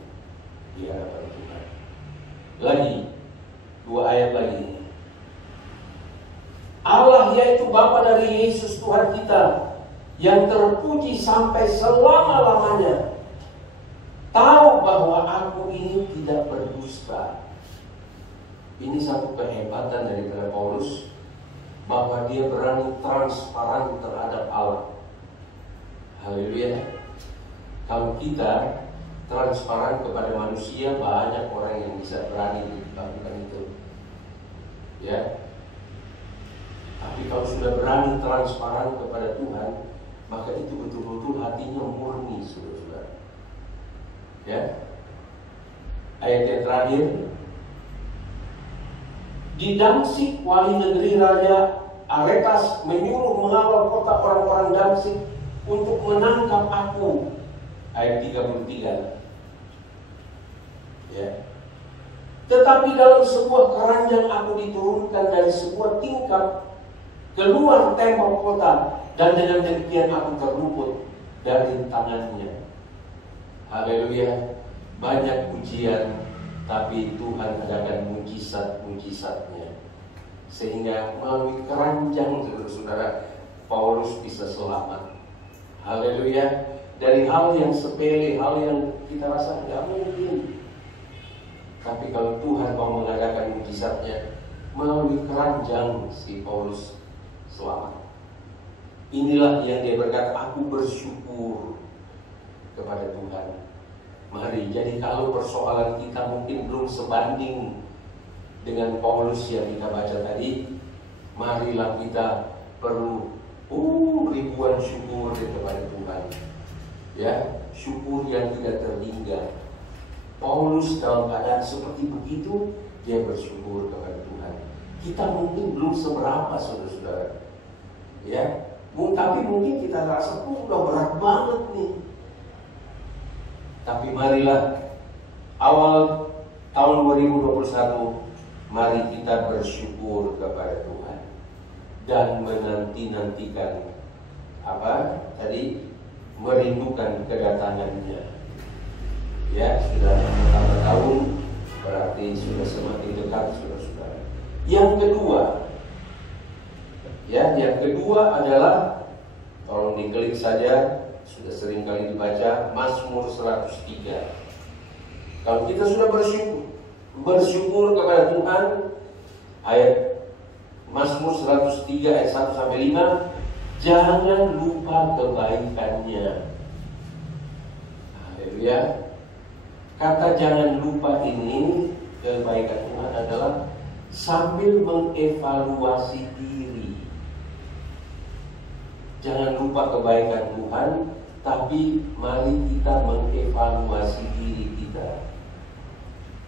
di hadapan Tuhan. Lagi 2 ayat lagi. Allah yaitu Bapa dari Yesus Tuhan kita, yang terpuji sampai selama-lamanya, tahu bahwa aku ini tidak berdusta. Ini satu kehebatan daripada Paulus, bahwa dia berani transparan terhadap Allah. Haleluya. Kalau kita transparan kepada manusia, banyak orang yang bisa berani melakukan itu. Ya. Tapi kalau sudah berani transparan kepada Tuhan, maka itu betul-betul hatinya murni, saudara-saudara. Ya. Ayat yang terakhir. Di Damsik, wali negeri Raja Aretas menyuruh mengawal kota orang-orang Damsik untuk menangkap aku. Ayat 33. Ya. Tetapi dalam sebuah keranjang aku diturunkan dari sebuah tingkat keluar tembok kota, dan dengan demikian aku terluput dari tangannya. Haleluya. Banyak ujian, tapi Tuhan adakan mujizat-mujizatnya, sehingga melalui keranjang, saudara-saudara, Paulus bisa selamat. Haleluya. Dari hal yang sepele, hal yang kita rasa tidak mungkin, tapi kalau Tuhan mau mengadakan mujizatnya, melalui keranjang si Paulus selamat. Inilah yang dia berkata, aku bersyukur kepada Tuhan. Mari, jadi kalau persoalan kita mungkin belum sebanding dengan Paulus yang kita baca tadi, marilah kita perlu ribuan syukur kepada Tuhan. Ya, syukur yang tidak terhingga. Paulus dalam keadaan seperti begitu, dia bersyukur kepada Tuhan. Kita mungkin belum seberapa, saudara-saudara. Ya, tapi mungkin kita rasa udah berat banget nih. Tapi marilah awal tahun 2021, mari kita bersyukur kepada Tuhan dan menanti-nantikan apa tadi, merindukan kedatangannya. Ya, sudah bertambah tahun, berarti sudah semakin dekat, saudara-saudara. Yang kedua adalah, tolong diklik saja, sudah sering kali dibaca, Mazmur 103. Kalau kita sudah bersyukur kepada Tuhan, ayat Mazmur 103 ayat 1-5, jangan lupa kebaikannya. Haleluya. Kata jangan lupa ini, kebaikan Tuhan adalah sambil mengevaluasi diri. Jangan lupa kebaikan Tuhan, tapi mari kita mengevaluasi diri kita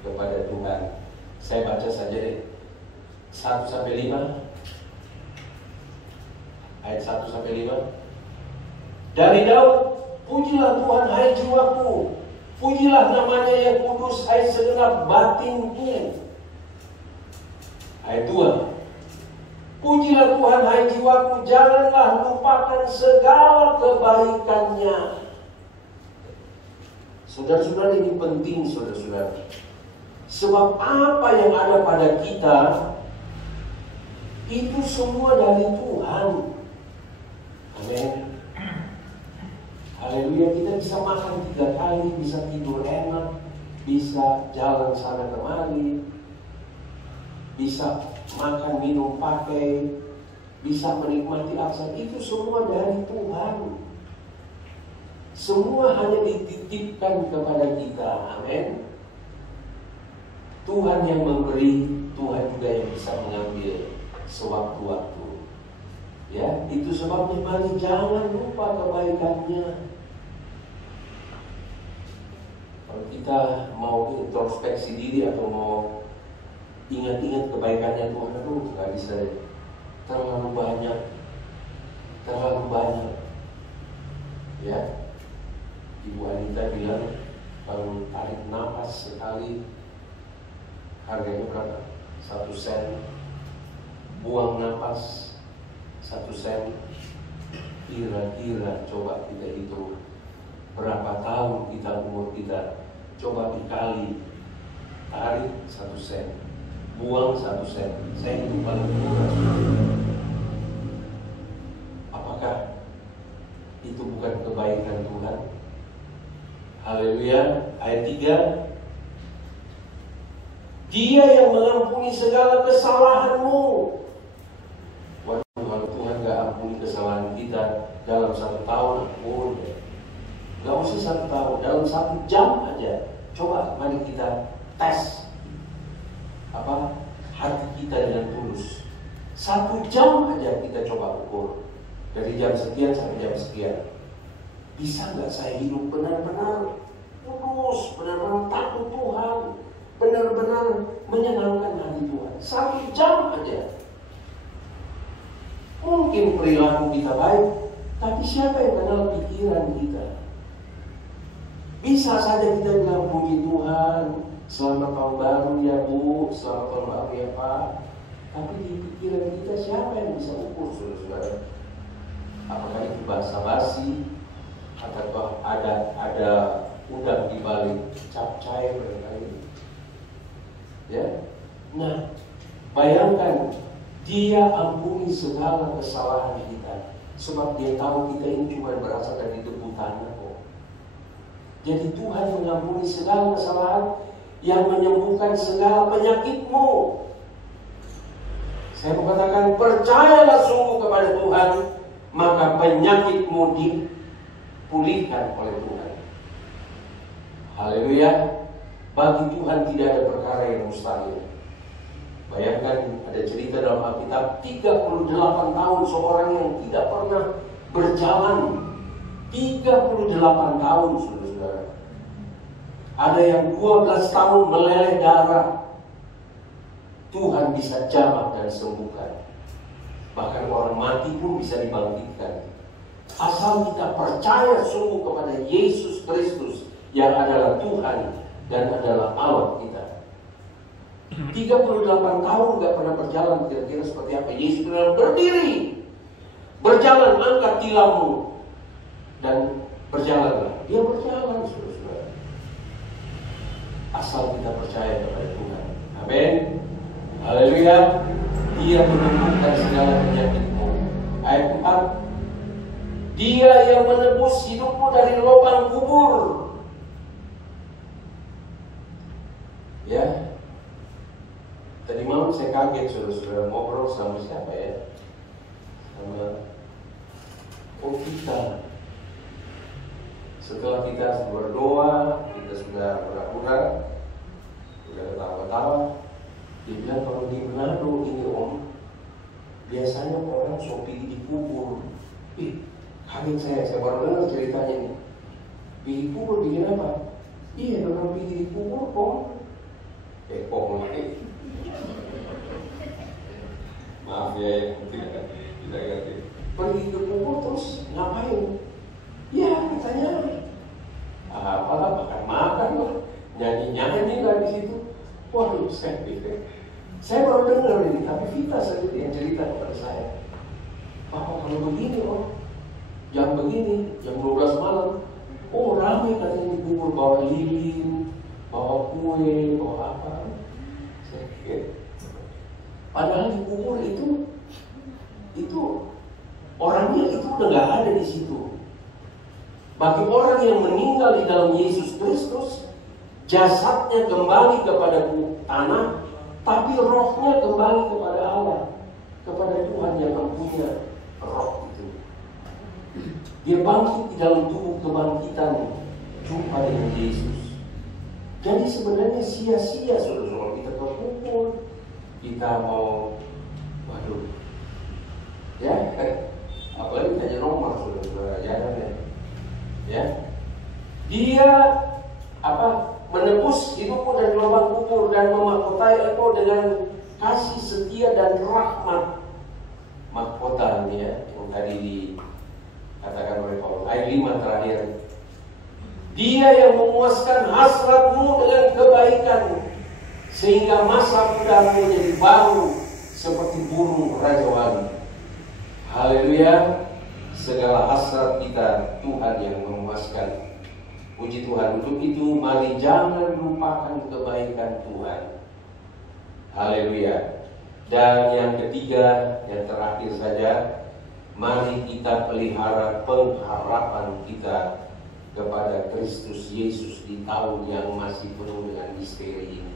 kepada Tuhan. Saya baca saja deh 1-5, ayat 1-5. Dari Daud, pujilah Tuhan hai jiwaku, pujilah namanya yang kudus hai segenap batinku. Ayat 2, pujilah Tuhan hai jiwaku, janganlah lupakan segala kebaikannya. Saudara-saudara, ini penting, saudara-saudara. Sebab apa yang ada pada kita itu semua dari Tuhan. Amin. Haleluya. Kita bisa makan 3 kali, bisa tidur enak, bisa jalan sana kemari, bisa makan, minum, pakai, bisa menikmati aksan. Itu semua dari Tuhan. Semua hanya dititipkan kepada kita. Amin. Tuhan yang memberi, Tuhan juga yang bisa mengambil sewaktu-waktu. Ya, itu sebabnya mari jangan lupa kebaikannya. Kalau kita mau introspeksi diri atau mau ingat-ingat kebaikannya Tuhan, aduh nggak bisa deh. Terlalu banyak. Ya, Ibu Anita bilang kalau tarik nafas sekali harganya berapa? 1 sen. Buang nafas 1 sen. Kira-kira coba kita hitung berapa tahun umur kita. Coba dikali, tarik 1 sen, buang 1 sen. Saya itu paling murah. Apakah itu bukan kebaikan Tuhan? Haleluya. Ayat 3, Dia yang mengampuni segala kesalahanmu. Waduh, kalau Tuhan gak ampuni kesalahan kita dalam 1 tahun, boleh. Gak usah 1 tahun, dalam 1 jam aja. Coba mari kita tes hati kita dengan tulus. 1 jam aja kita coba ukur. Dari jam sekian sampai jam sekian. Bisa gak saya hidup benar-benar tulus, benar-benar takut Tuhan, benar-benar menyenangkan hati Tuhan? 1 jam aja. Mungkin perilaku kita baik, tapi siapa yang kenal pikiran kita? Bisa saja kita bilang puji Tuhan, selamat tahun baru ya Bu, selamat tahun baru ya Pak. Tapi di pikiran kita siapa yang bisa ukur, saudara-saudara? Apakah itu basa-basi, atau ada udang di balik capcay barangkali? Ya, nah bayangkan Dia ampuni segala kesalahan kita, sebab Dia tahu kita ini cuma berasal dari debu tanah kok. Jadi Tuhan mengampuni segala kesalahan, yang menyembuhkan segala penyakitmu. Saya mau katakan, percayalah sungguh kepada Tuhan, maka penyakitmu dipulihkan oleh Tuhan. Haleluya. Bagi Tuhan tidak ada perkara yang mustahil. Bayangkan ada cerita dalam Alkitab 38 tahun seorang yang tidak pernah berjalan. 38 tahun, saudara-saudara. Ada yang 12 tahun meleleh darah. Tuhan bisa jamah dan sembuhkan. Bahkan orang mati pun bisa dibangkitkan. Asal kita percaya sungguh kepada Yesus Kristus yang adalah Tuhan dan adalah Allah kita. 38 tahun gak pernah berjalan, kira-kira seperti apa? Yesus bilang berdiri, berjalan, angkat tilammu, dan berjalanlah. Dia berjalan, saudara-saudara. Asal kita percaya kepada Tuhan. Amin. Haleluya. Dia menyembuhkan segala penyakitmu. Ayat 4. Dia yang menebus hidupmu dari lubang kubur. Ya. Tadi malam saya kaget, saudara-saudara, ngobrol sama siapa ya? Sama kita. Setelah kita berdoa, kita sudah pura-pura, sudah ketawa-tawa. Dia bilang kalau di Manado ini om, biasanya orang pergi dikubur. Kaget saya baru dengar ceritanya nih. Pergi kubur bikin apa? Iya, orang pergi dikubur om. Om lagi. Maaf ya, tidak ngerti. Pergi ke kubur terus ngapain? Ya katanya apalah, makan lah, nyanyi lah di situ. Waduh, saya baru dengar ini, tapi Vita saja yang cerita kepada saya. Bahwa kalau begini jam begini, jam 12 malam, ramai katanya di kubur, bawa lilin, bawa kue, bawa apa. Padahal di kubur itu orangnya itu udah gak ada di situ. Bagi orang yang meninggal di dalam Yesus Kristus, jasadnya kembali kepada tanah, tapi rohnya kembali kepada Allah, kepada Tuhan yang mempunyai roh itu. Dia bangkit di dalam tubuh kebangkitan, jumpa dengan Yesus. Jadi sebenarnya sia-sia saudara-saudara kita berkumpul, kita mau, waduh, ya, apalagi tanya nomor saudara-saudara, jangan ya. Dia menebus hidupmu dari lubang kubur dan memahkotai engkau dengan kasih setia dan rahmat. Mahkota ini ya, yang tadi dikatakan oleh Paulus. Ayat 5 terakhir. Dia yang memuaskan hasratmu dengan kebaikan, sehingga masa mudamu menjadi baru seperti burung Raja Wali. Haleluya. Segala hasrat kita Tuhan yang memuaskan. Puji Tuhan. Untuk itu mari jangan lupakan kebaikan Tuhan. Haleluya. Dan yang ketiga, yang terakhir saja, mari kita pelihara pengharapan kita kepada Kristus Yesus di tahun yang masih penuh dengan misteri ini.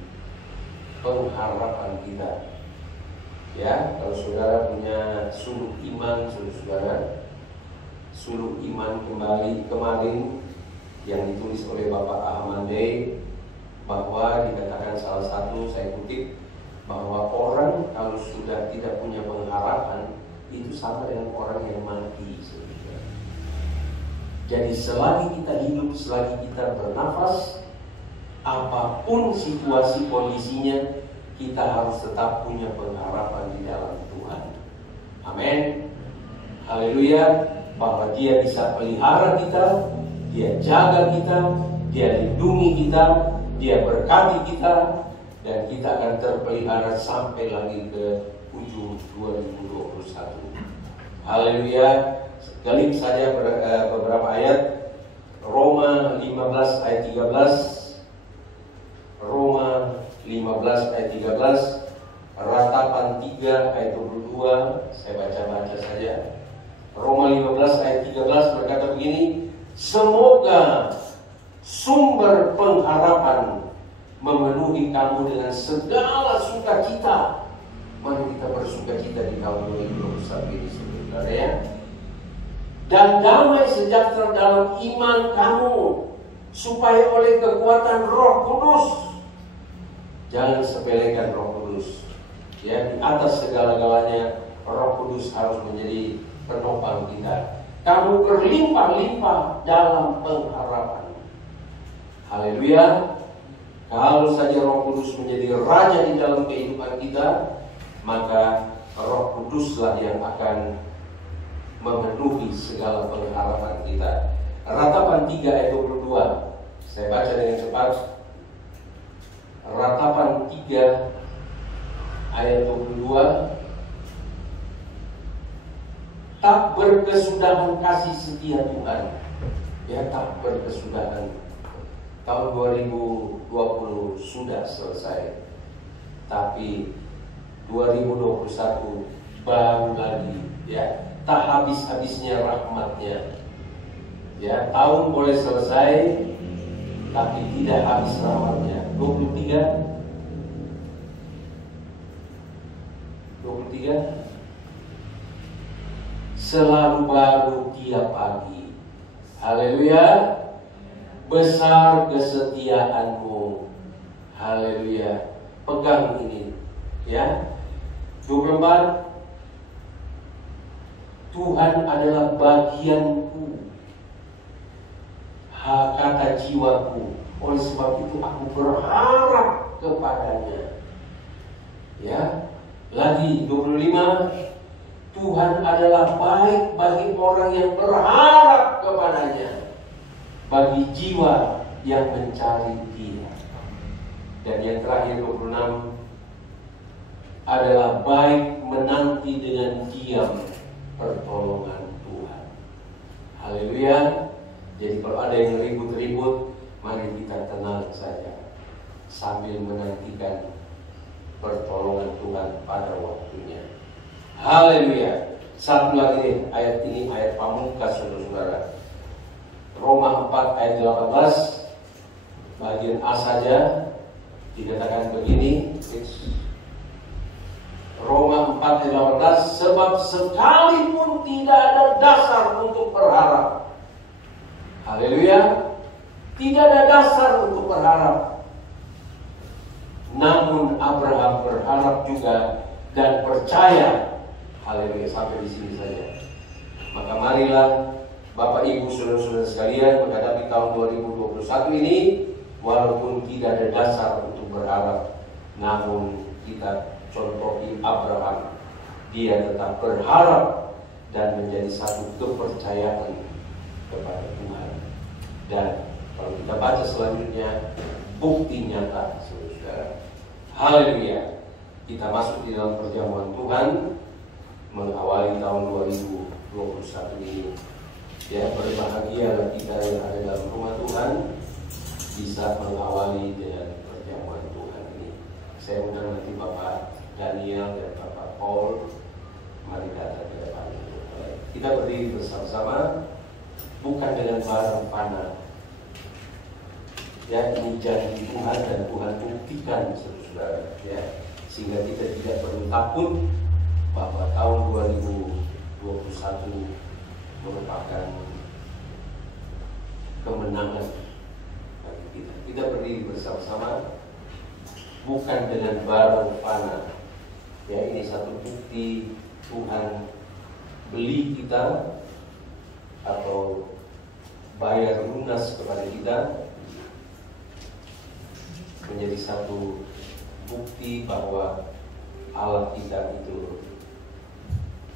Pengharapan kita. Ya, kalau saudara punya suluk iman, saudara, suluk iman kemarin yang ditulis oleh Bapak Ahmade, bahwa dikatakan salah satu, saya kutip, bahwa orang kalau sudah tidak punya pengharapan itu sama dengan orang yang mati. Jadi selagi kita hidup, selagi kita bernafas, apapun situasi kondisinya, kita harus tetap punya pengharapan di dalam Tuhan. Amin. Haleluya. Bahwa Dia bisa pelihara kita, Dia jaga kita, Dia lindungi kita, Dia berkati kita, dan kita akan terpelihara sampai lagi ke ujung 2021. Haleluya. Sekali saja beberapa ayat. Roma 15 ayat 13. Roma 15 ayat 13. Ratapan 3 ayat 22. Saya baca-baca saja. Roma 15 ayat 13 berkata begini, semoga sumber pengharapan memenuhi kamu dengan segala sukacita. Mari kita bersukacita di tahun 2021 ini, saudara ya. Dan damai sejahtera dalam iman kamu, supaya oleh kekuatan Roh Kudus, jangan sepelekan Roh Kudus. Ya, di atas segala-galanya Roh Kudus harus menjadi penopang kita. Kamu berlimpah-limpah dalam pengharapan. Haleluya. Kalau saja Roh Kudus menjadi raja di dalam kehidupan kita, maka Roh Kuduslah yang akan memenuhi segala pengharapan kita. Ratapan 3 ayat 22. Saya baca dengan cepat. Ratapan 3 ayat 22. Tak berkesudahan kasih setia Tuhan. Ya, tak berkesudahan. Tahun 2020 sudah selesai, tapi 2021 baru lagi, ya, tak habis-habisnya rahmatnya. Ya, tahun boleh selesai, tapi tidak habis rahmatnya. 23 selalu baru tiap pagi. Haleluya. Besar kesetiaanmu. Haleluya. Pegang ini, ya. 24. Tuhan adalah bagianku, kata jiwaku. Oleh sebab itu aku berharap kepadanya. Ya. Lagi 25. Tuhan adalah baik bagi orang yang berharap kepadanya, bagi jiwa yang mencari Dia. Dan yang terakhir 26 adalah baik menanti dengan diam pertolongan Tuhan. Haleluya. Jadi kalau ada yang ribut-ribut, mari kita tenang saja sambil menantikan pertolongan Tuhan pada waktunya. Haleluya. Satu lagi ayat ini, ayat pamungkas, saudara-saudara. Roma 4 ayat 18, bagian A saja, dikatakan begini. Roma 4 ayat 18, sebab sekalipun tidak ada dasar untuk berharap. Haleluya. Tidak ada dasar untuk berharap. Namun Abraham berharap juga dan percaya. Haleluya, sampai di sini saja. Maka marilah Bapak Ibu saudara-saudara sekalian menghadapi tahun 2021 ini, walaupun tidak ada dasar untuk berharap, namun kita contohi Abraham. Dia tetap berharap dan menjadi satu kepercayaan kepada Tuhan. Dan kalau kita baca selanjutnya, bukti nyata, saudara. Haleluya. Kita masuk di dalam perjamuan Tuhan mengawali tahun 2021 ini. Ya, berbahagialah kita yang ada dalam rumah Tuhan bisa mengawali dengan perjamuan Tuhan ini. Saya undang nanti Bapak Daniel dan Bapak Paul, mari datang ke depan. Kita berdiri bersama-sama, bukan dengan barang fana. Ya, ini janji Tuhan dan Tuhan buktikan, saudara. Ya, sehingga kita tidak perlu takut bahwa tahun 2021 merupakan kemenangan bagi kita. Kita berdiri bersama-sama, bukan dengan barang fana. Ya, ini satu bukti Tuhan beli kita atau bayar lunas kepada kita, menjadi satu bukti bahwa Allah kita itu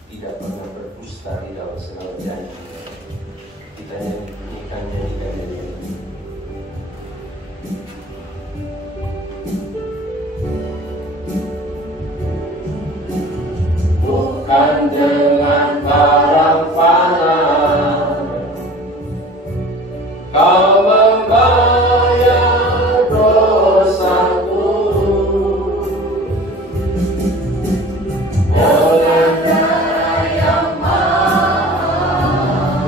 tidak pernah berdusta di dalam segala janji. Kita nyanyikan nyanyi. Bukan dengan barang fana kau membayar dosaku, oleh darah yang mahal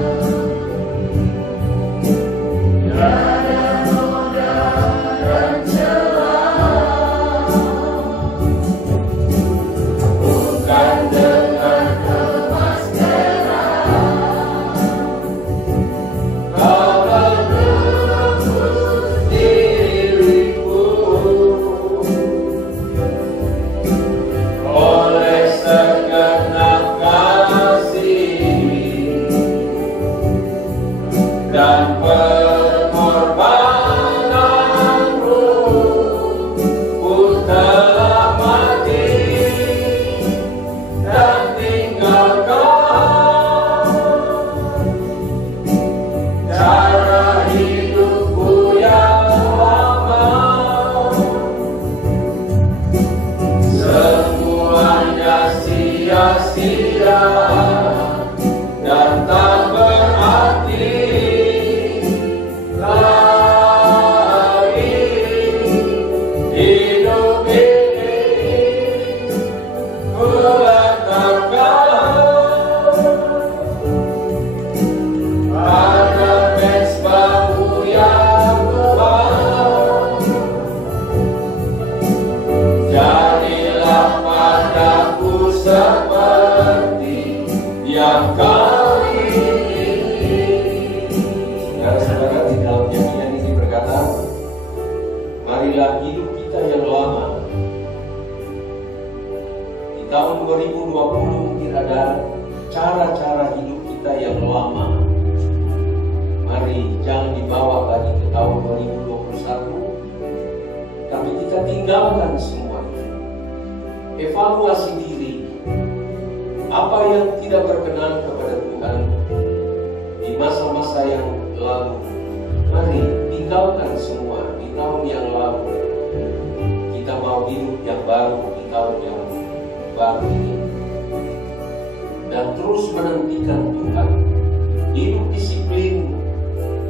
Evaluasi diri, apa yang tidak berkenan kepada Tuhan di masa-masa yang lalu. Mari tinggalkan semua di tahun yang lalu. Kita mau hidup yang baru di tahun yang baru ini, dan terus menantikan Tuhan. Hidup disiplin,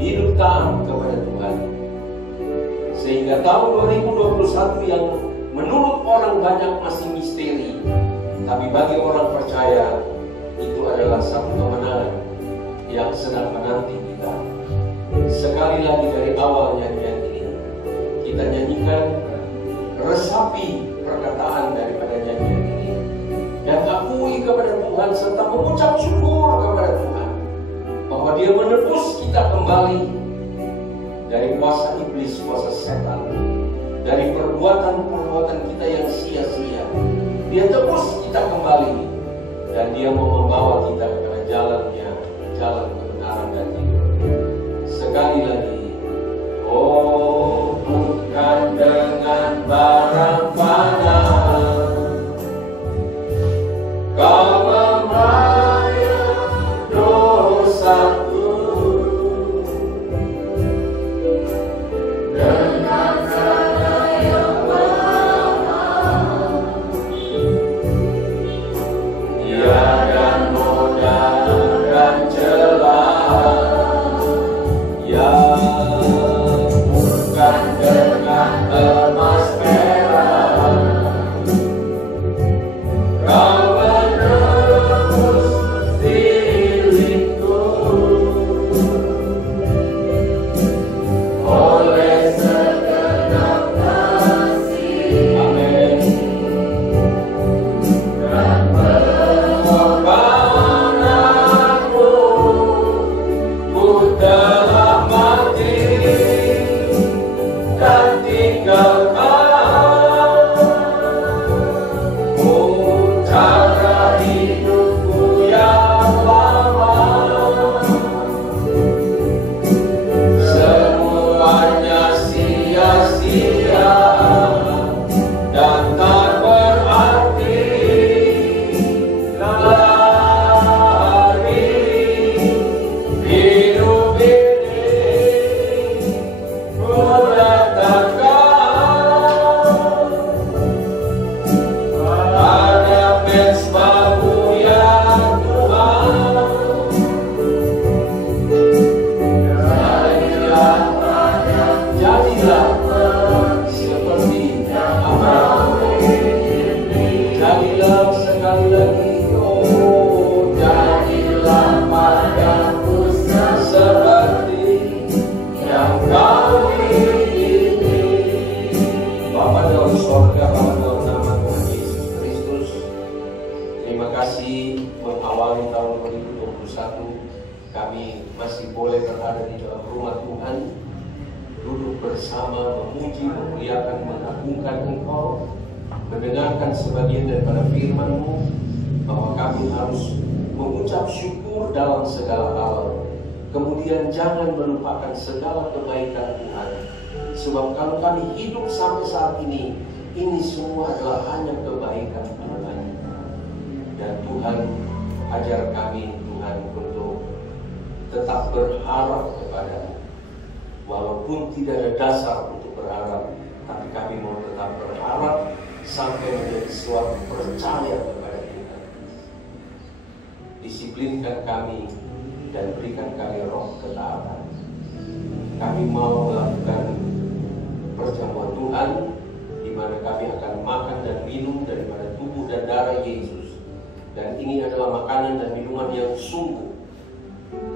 hidup taat kepada Tuhan, sehingga tahun 2021 yang menurut orang banyak masih misteri, tapi bagi orang percaya itu adalah satu kemenangan yang sedang menanti kita. Sekali lagi dari awal nyanyian ini, kita nyanyikan, resapi perkataan daripada nyanyian ini, dan akui kepada Tuhan serta mengucap syukur kepada Tuhan bahwa Dia menebus kita kembali dari kuasa iblis, kuasa setan, dari perbuatan-perbuatan kita yang sia-sia. Dia tebus kita kembali, dan Dia mau membawa kita kepada jalannya, jalan kebenaran dan hidup. Sekali lagi, oh bukan dengan barang fana Kau membayar dosaku, dengan cara yang mahal, tiada noda dan celah, yang bukan dengan emas perak. Kau menebus diriku oleh segenap kasih. Amin. Dan pengorbananmu, ku telah mati dan tinggalkan cara hidupku yang lama. Semuanya sia-sia dan tak berarti lagi hidup ini. Ku letakkan pada mezbah-Mu ya Tuhan. Jadilah seperti Abraham. Jadilah sekali lagi, oh jadilah padaku seperti yang Kau ingini. Bapa dalam surga, Bapa dalam nama Tuhan Yesus Kristus, terima kasih mengawali tahun 2021 kami masih boleh berada di dalam rumah Tuhan, duduk bersama, memuji, memuliakan, mengagungkan Engkau, mendengarkan sebagian daripada firman-Mu, bahwa kami harus mengucap syukur dalam segala hal. Kemudian jangan melupakan segala kebaikan Tuhan, sebab kalau kami hidup sampai saat ini semua adalah hanya kebaikan Tuhan. Dan Tuhan ajar kami, Tuhan, untuk tetap berharap kepada-Mu. Walaupun tidak ada dasar untuk berharap, tapi kami mau tetap berharap sampai menjadi suatu percaya kepada Tuhan. Disiplinkan kami dan berikan kami roh ketaatan. Kami mau melakukan perjamuan Tuhan, di mana mana kami akan makan dan minum daripada tubuh dan darah Yesus. Dan ini adalah makanan dan minuman yang sungguh.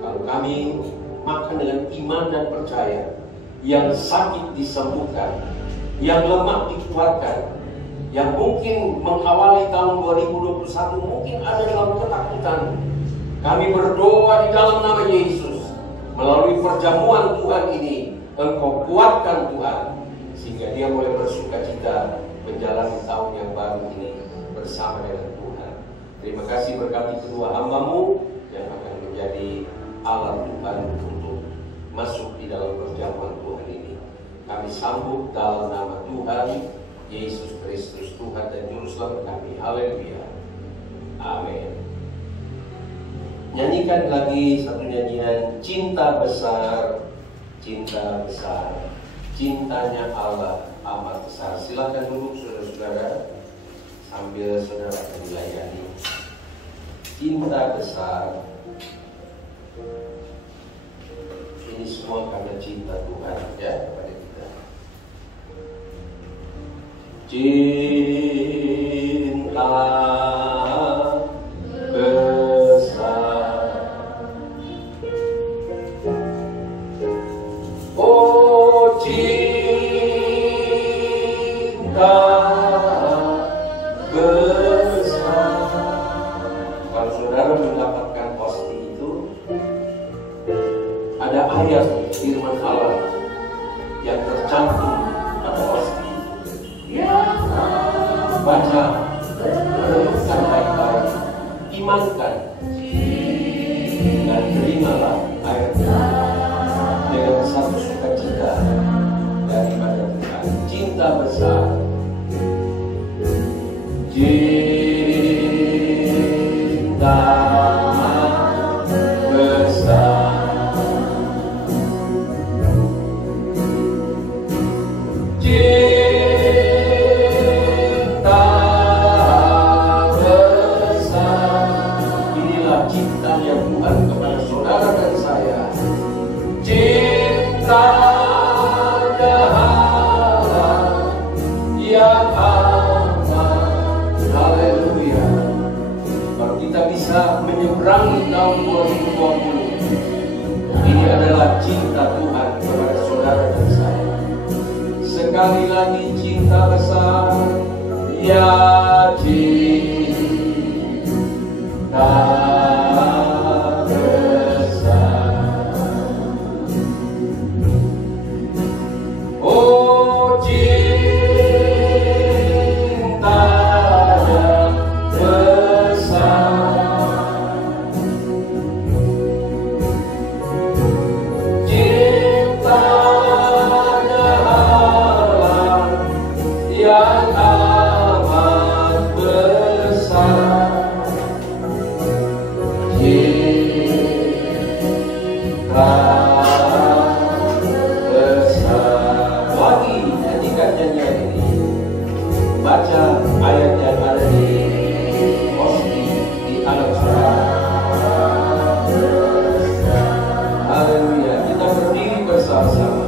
Kalau kami makan dengan iman dan percaya, yang sakit disembuhkan, yang lemah dikuatkan, yang mungkin mengawali tahun 2021 mungkin ada dalam ketakutan, kami berdoa di dalam nama Yesus. Melalui perjamuan Tuhan ini, Engkau kuatkan Tuhan, sehingga dia boleh bersukacita menjalani tahun yang baru ini bersama dengan Tuhan. Terima kasih berkati kedua hamba-Mu yang akan menjadi alat Tuhan untuk masuk di dalam perjamuan Tuhan ini. Kami sambut dalam nama Tuhan Yesus Kristus, Tuhan dan Juru Selamat kami. Haleluya. Amin. Nyanyikan lagi satu nyanyian, Cinta Besar, Cinta Besar, cintanya Allah amat besar. Silakan duduk saudara-saudara, sambil saudara akan dilayani. Cinta besar, ini semua karena cinta Tuhan ya kepada kita. Cinta besar, oh cinta besar. Kalau saudara mendapatkan pasti itu, ada ayat firman Allah yang tercantum pada pasti itu. Baca, renungkan baik-baik, imankan, dan terimalah ayatnya dengan satu sukacita daripada Tuhan. Cinta besar, cinta besar, cinta besar. Inilah cintanya Tuhan kepada saudara dan saya. Cintanya Allah yang amat. Haleluya. Kalau kita bisa menyeberangi tahun 2020, ini adalah cinta Tuhan kepada saudara dan saya. Sekali lagi, cinta besar, ya cinta besar, oh cintanya besar, cintanya Allah yang amat besar. Cinta besar. Lagi nyanyikan nyanyian ini. Baca ayat yang ada di posti di anak saudara. Haleluya. Kita berdiri bersama-sama.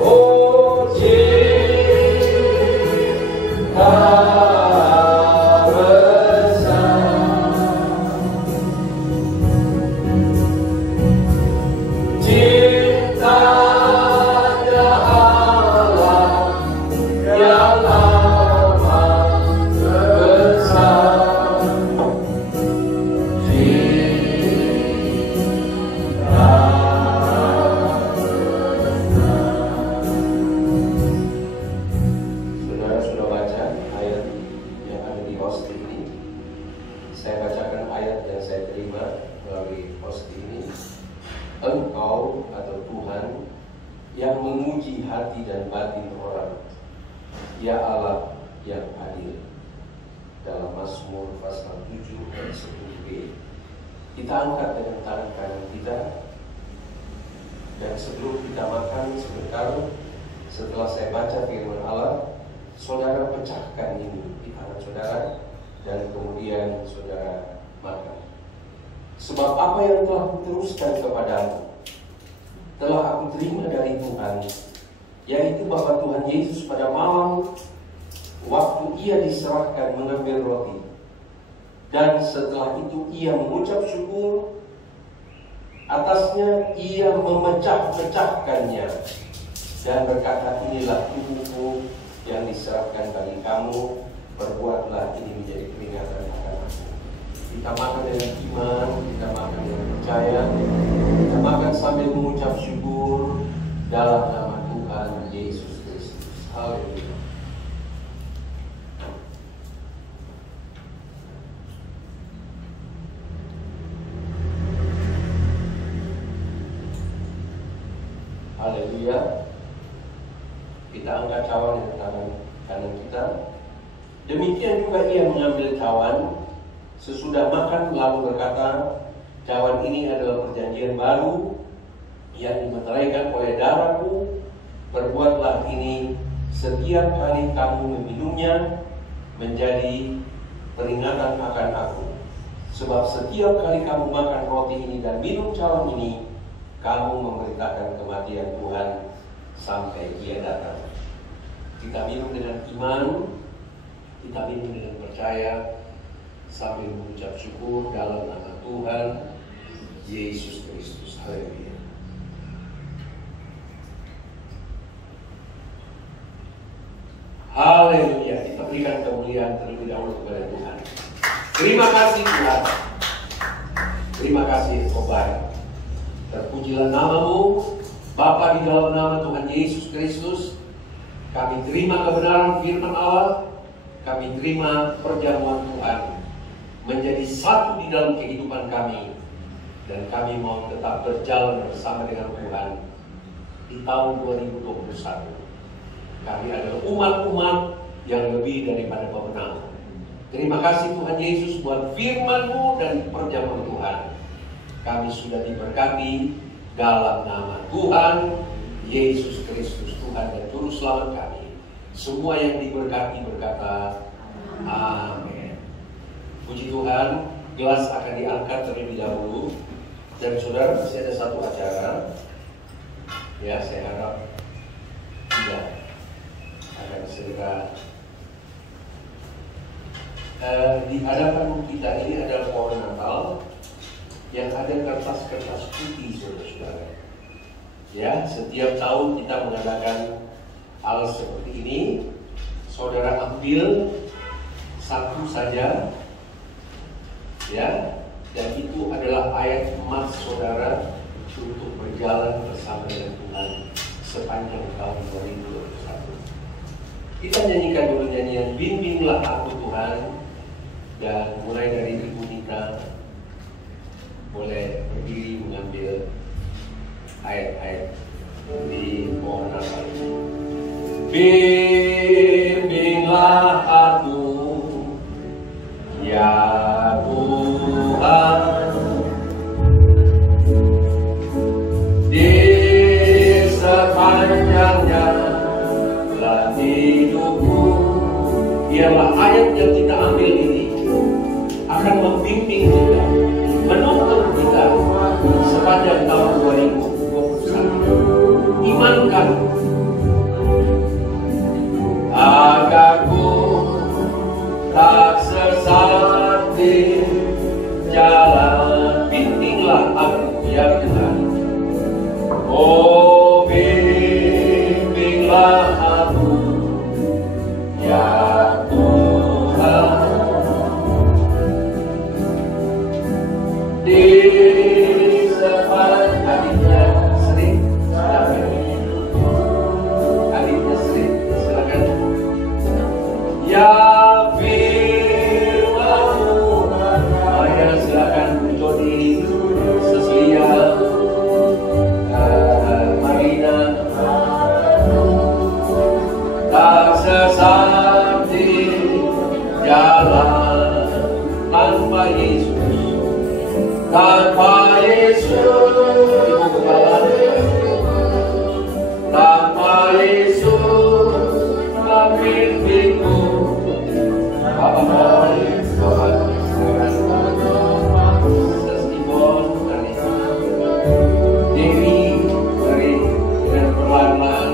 Oh cinta besar, cintanya Allah yang amat besar. Cinta saudara sudah baca ayat yang ada di posti ini. Saya bacakan ayat yang saya terima melalui posti ini. Engkau atau Tuhan yang menguji hati dan batin orang, ya Allah yang adil. Dalam Mazmur pasal 7 ayat 10b. Kita angkat dengan tangan kanan kita, dan sebelum kita makan sebentar, setelah saya baca firman Allah, saudara pecahkan ini di tangan saudara, dan kemudian saudara makan. Sebab apa yang telah kuteruskan kepadamu telah aku terima dari Tuhan, yaitu bahwa Tuhan Yesus pada malam waktu ia diserahkan mengambil roti, dan setelah itu ia mengucap syukur atasnya, ia memecah-mecahkannya dan berkata, inilah tubuhku yang diserahkan bagi kamu, perbuatlah ini menjadi peringatan akan aku. Kita makan dengan iman, kita makan dengan percaya, kita makan sambil mengucap syukur dalam nama Tuhan Yesus Kristus. Haleluya. Haleluya. Kita angkat cawan dengan tangan kanan kita. Demikian juga ia mengambil cawan sesudah makan, lalu berkata, cawan ini adalah perjanjian baru yang dimeteraikan oleh darahku. Perbuatlah ini setiap kali kamu meminumnya menjadi peringatan akan aku. Sebab setiap kali kamu makan roti ini dan minum cawan ini, kamu memberitakan kematian Tuhan sampai ia datang. Kita minum dengan iman, kita minum dengan percaya, sambil mengucap syukur dalam nama Tuhan Yesus Kristus. Haleluya. Haleluya. Kita berikan kemuliaan terlebih dahulu kepada Tuhan. Terima kasih Tuhan. Terima kasih Engkau baik. Terpujilah namamu, Bapa, di dalam nama Tuhan Yesus Kristus. Kami terima kebenaran firman Allah, kami terima perjamuan Tuhan menjadi satu di dalam kehidupan kami, dan kami mau tetap berjalan bersama dengan Tuhan di tahun 2021. Kami adalah umat-umat yang lebih daripada pemenang. Terima kasih Tuhan Yesus buat firman-Mu dan perjamuan Tuhan. Kami sudah diberkati dalam nama Tuhan Yesus Kristus, Tuhan dan Juru Selamat kami. Semua yang diberkati berkata, amin. Puji Tuhan, gelas akan diangkat terlebih dahulu. Dan saudara, masih ada satu acara. Ya, saya harap tidak akan segera. Di hadapan kita ini ada pohon Natal yang ada kertas-kertas putih, saudara-saudara. Ya, setiap tahun kita mengadakan hal seperti ini. Saudara ambil satu saja, ya, dan itu adalah ayat emas saudara untuk berjalan bersama dengan Tuhan sepanjang tahun 2021. Kita nyanyikan dulu nyanyian Bimbinglah Aku Tuhan, dan mulai dari Ibu Nita boleh berdiri mengambil ayat-ayat di pohon Natal ini. Bimbinglah aku, ya Tuhan, di sepanjang jalan hidupku. Biarlah ayat yang kita ambil ini akan membimbing kita, menuntun kita sepanjang tahun 2021. Imankan agar ku tak sesat di jalan. Bimbinglah aku, ya Tuhan. Oh, bimbinglah aku, ya Tuhan, di sepanjang adiknya sering, adiknya sering, silakan. Ya firman-Mu, ya silakan Jody, Cecilia, Marina, tak sesat di jalan tanpa Yesus, tanpa Yesus, Ibu Kepala, tanpa Yesus, bimbingku, Bapak, Sestibon, Dewi, dengan perlahan-lahan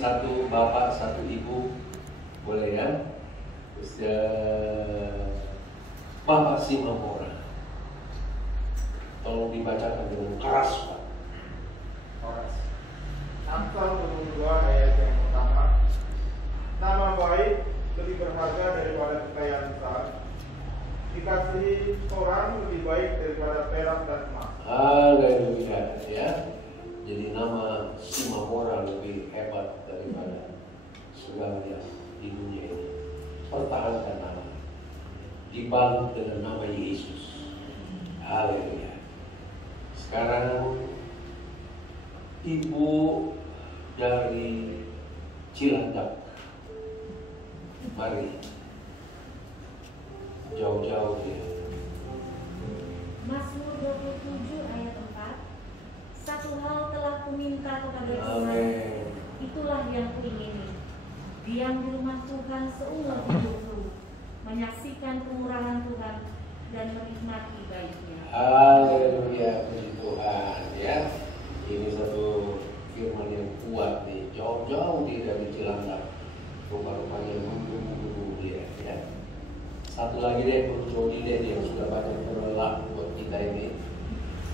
satu bapak, satu ibu, boleh ya? Terus Bapak Simamora, tolong dibacakan dengan keras, Pak. Keras. Amsal 22 ayat yang pertama. Nama baik lebih berharga daripada kekayaan besar. Dikasihi orang lebih baik daripada perak dan emas. Haleluya, ya. Jadi nama Simamora lebih hebat daripada segala yang di dunia ini. Pertahankan nama, dibalut dengan nama Yesus. Haleluya. Sekarang ibu dari Cilandak, mari. Jauh-jauh dia. Mazmur 27 ayat 4. Satu hal telah kuminta kepada Tuhan, Amin. itulah yang kuingini, diam di rumah Tuhan seumur hidupku, menyaksikan kemurahan Tuhan dan menikmati baiknya. Haleluya, puji Tuhan, ya. Ini satu firman yang kuat nih. Jauh-jauh dia dari Cilandak, rumah-rumahnya gunung-gunung dia, ya. Satu lagi deh, Bu Jody deh, yang sudah baca berulang buat kita ini.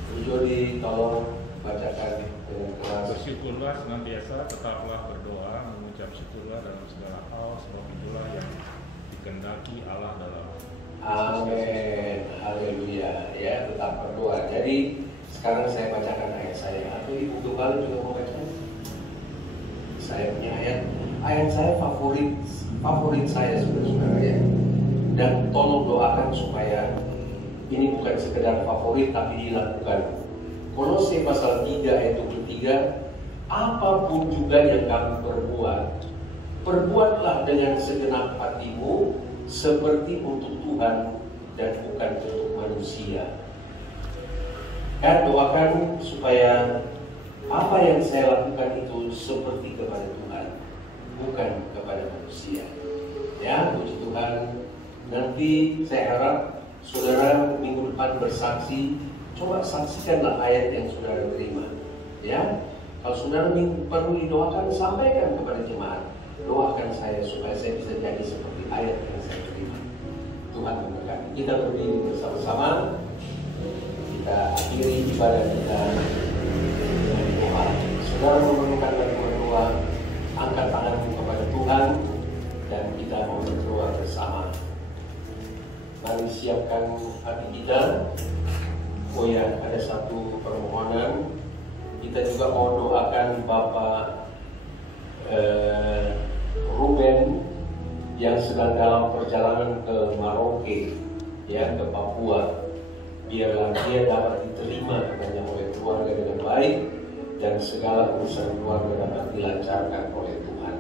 Bu Jody, tolong bacakan dengan keras. Bersyukurlah senantiasa, tetaplah berdoa, mengucap syukurlah dalam segala hal, sebab itulah yang dikehendaki Allah dalam. Amin, haleluya, ya, tetap berdoa. Jadi sekarang saya bacakan ayat saya. Atau Ibu Gembala juga mau baca? Saya punya ayat saya favorit saya, saudara-saudara, ya. Dan tolong doakan supaya ini bukan sekedar favorit tapi dilakukan. Kolose pasal 3 ayat 23, apapun juga yang kamu perbuat, perbuatlah dengan segenap hatimu seperti untuk Tuhan dan bukan untuk manusia. Dan doakan supaya apa yang saya lakukan itu seperti kepada Tuhan, bukan kepada manusia. Ya, puji Tuhan. Nanti saya harap saudara minggu depan bersaksi. Coba saksikanlah ayat yang saudara terima, ya. Kalau saudara perlu didoakan, sampaikan kepada jemaat. Doakan saya supaya saya bisa jadi seperti ayat yang saya terima. Tuhan memberkati. Kita berdiri bersama-sama. Kita akhiri ibadah kita dengan doa. Saudara memerlukan bantuan doa, angkat tanganmu kepada Tuhan dan kita mau berdoa bersama. Mari siapkan hati kita. Oh ya, ada satu permohonan. Kita juga mau doakan Bapak Ruben yang sedang dalam perjalanan ke Merauke, ya, ke Papua. Biarlah dia dapat diterima oleh keluarga dengan baik dan segala urusan keluarga dapat dilancarkan oleh Tuhan.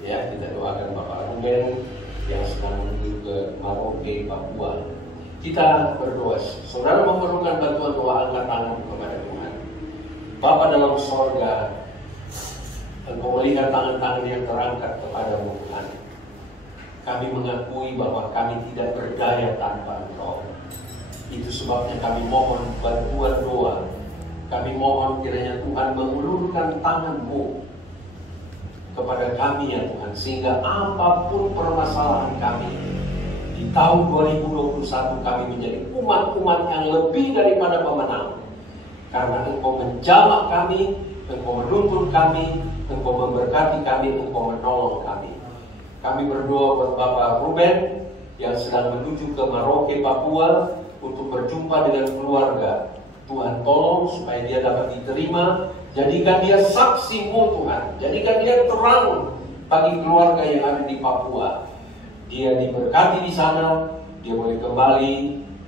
Ya, kita doakan Bapak Ruben yang sedang menuju ke Merauke, Papua. Kita berdoa. Saudara memerlukan bantuan doa, angkat tangan kepada Tuhan. Bapa dalam sorga, Engkau melihat tangan-tangan yang terangkat kepadamu Tuhan. Kami mengakui bahwa kami tidak berdaya tanpa Engkau. Itu sebabnya kami mohon bantuan doa. Kami mohon kiranya Tuhan mengulurkan tangan-Mu kepada kami ya Tuhan, sehingga apapun permasalahan kami di tahun 2021 kami menjadi umat-umat yang lebih daripada pemenang. Karena Engkau menjamah kami, Engkau menuntun kami, Engkau memberkati kami, Engkau menolong kami. Kami berdoa buat Bapak Ruben yang sedang menuju ke Merauke, Papua untuk berjumpa dengan keluarga. Tuhan tolong supaya dia dapat diterima. Jadikan dia saksi-Mu Tuhan. Jadikan dia terang bagi keluarga yang ada di Papua. Dia diberkati di sana, dia boleh kembali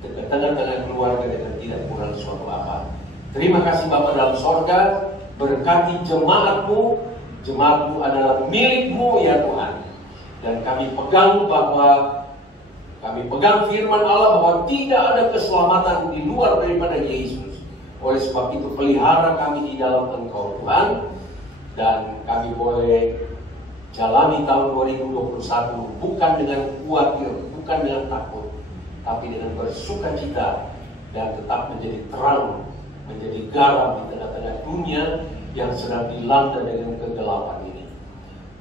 ke tengah-tengah keluarga dengan tidak kurang suatu apa. Terima kasih Bapa dalam sorga, berkati jemaat-Mu. Jemaat-Mu adalah milik-Mu ya Tuhan. Dan kami pegang bahwa kami pegang firman Allah bahwa tidak ada keselamatan di luar daripada Yesus. Oleh sebab itu pelihara kami di dalam Engkau Tuhan. Dan kami boleh jalani tahun 2021 bukan dengan khawatir, bukan dengan takut, tapi dengan bersukacita dan tetap menjadi terang, menjadi garam di tengah-tengah dunia yang sedang dilanda dengan kegelapan ini.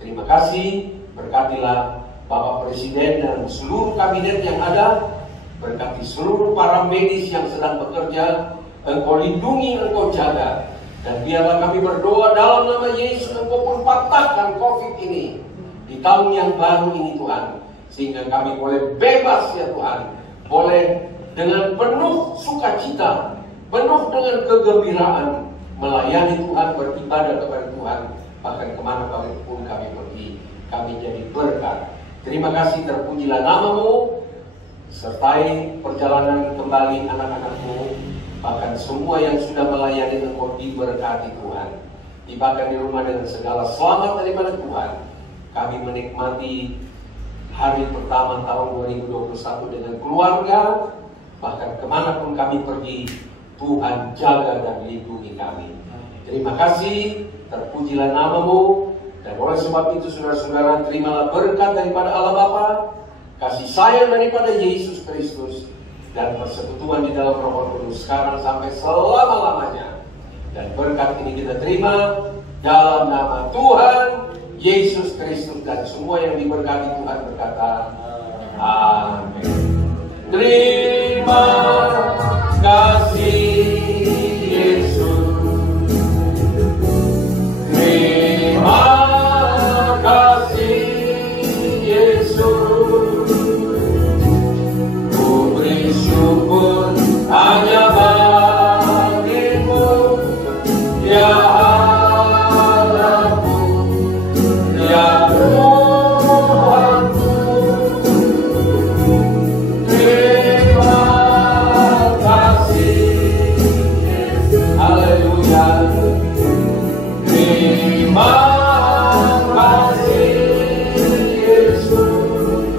Terima kasih, berkatilah Bapak Presiden dan seluruh kabinet yang ada, berkati seluruh para medis yang sedang bekerja. Engkau lindungi, Engkau jaga. Dan biarlah kami berdoa dalam nama Yesus, Engkau pun patahkan COVID ini di tahun yang baru ini Tuhan, sehingga kami boleh bebas ya Tuhan, boleh dengan penuh sukacita, penuh dengan kegembiraan melayani Tuhan, beribadah kepada Tuhan, bahkan kemana pun kami pergi, kami jadi berkat. Terima kasih, terpujilah nama-Mu, sertai perjalanan kembali anak-anak-Mu, bahkan semua yang sudah melayani Engkau diberkati Tuhan, tibakan di rumah dengan segala selamat daripada Tuhan. Kami menikmati hari pertama tahun 2021 dengan keluarga, bahkan kemanapun kami pergi, Tuhan jaga dan lindungi kami. Terima kasih, terpujilah nama-Mu, dan oleh sebab itu saudara-saudara, terimalah berkat daripada Allah Bapa, kasih sayang daripada Yesus Kristus, dan persekutuan di dalam Roh Kudus sekarang sampai selama-lamanya. Dan berkat ini kita terima dalam nama Tuhan Yesus Kristus, dan semua yang diberkati Tuhan berkata amin. Terima kasih Yesus, terima kasih Yesus, ku beri syukur hanya bagimu ya Allahku, ya Tuhanku. Terima kasih Yesus, haleluya. Terima kasih Yesus,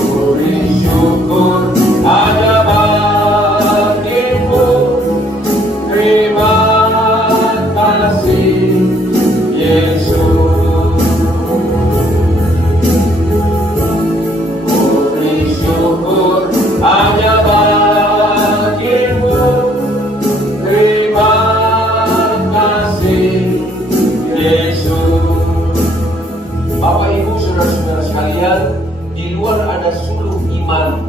beri syukur hanya bagimu. Terima kasih Yesus, beri syukur hanya bagimu. Terima kasih Yesus. Bapak Ibu saudara-saudara sekalian, di luar ada suluk iman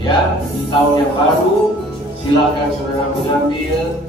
ya, di tahun yang baru silakan saudara mengambil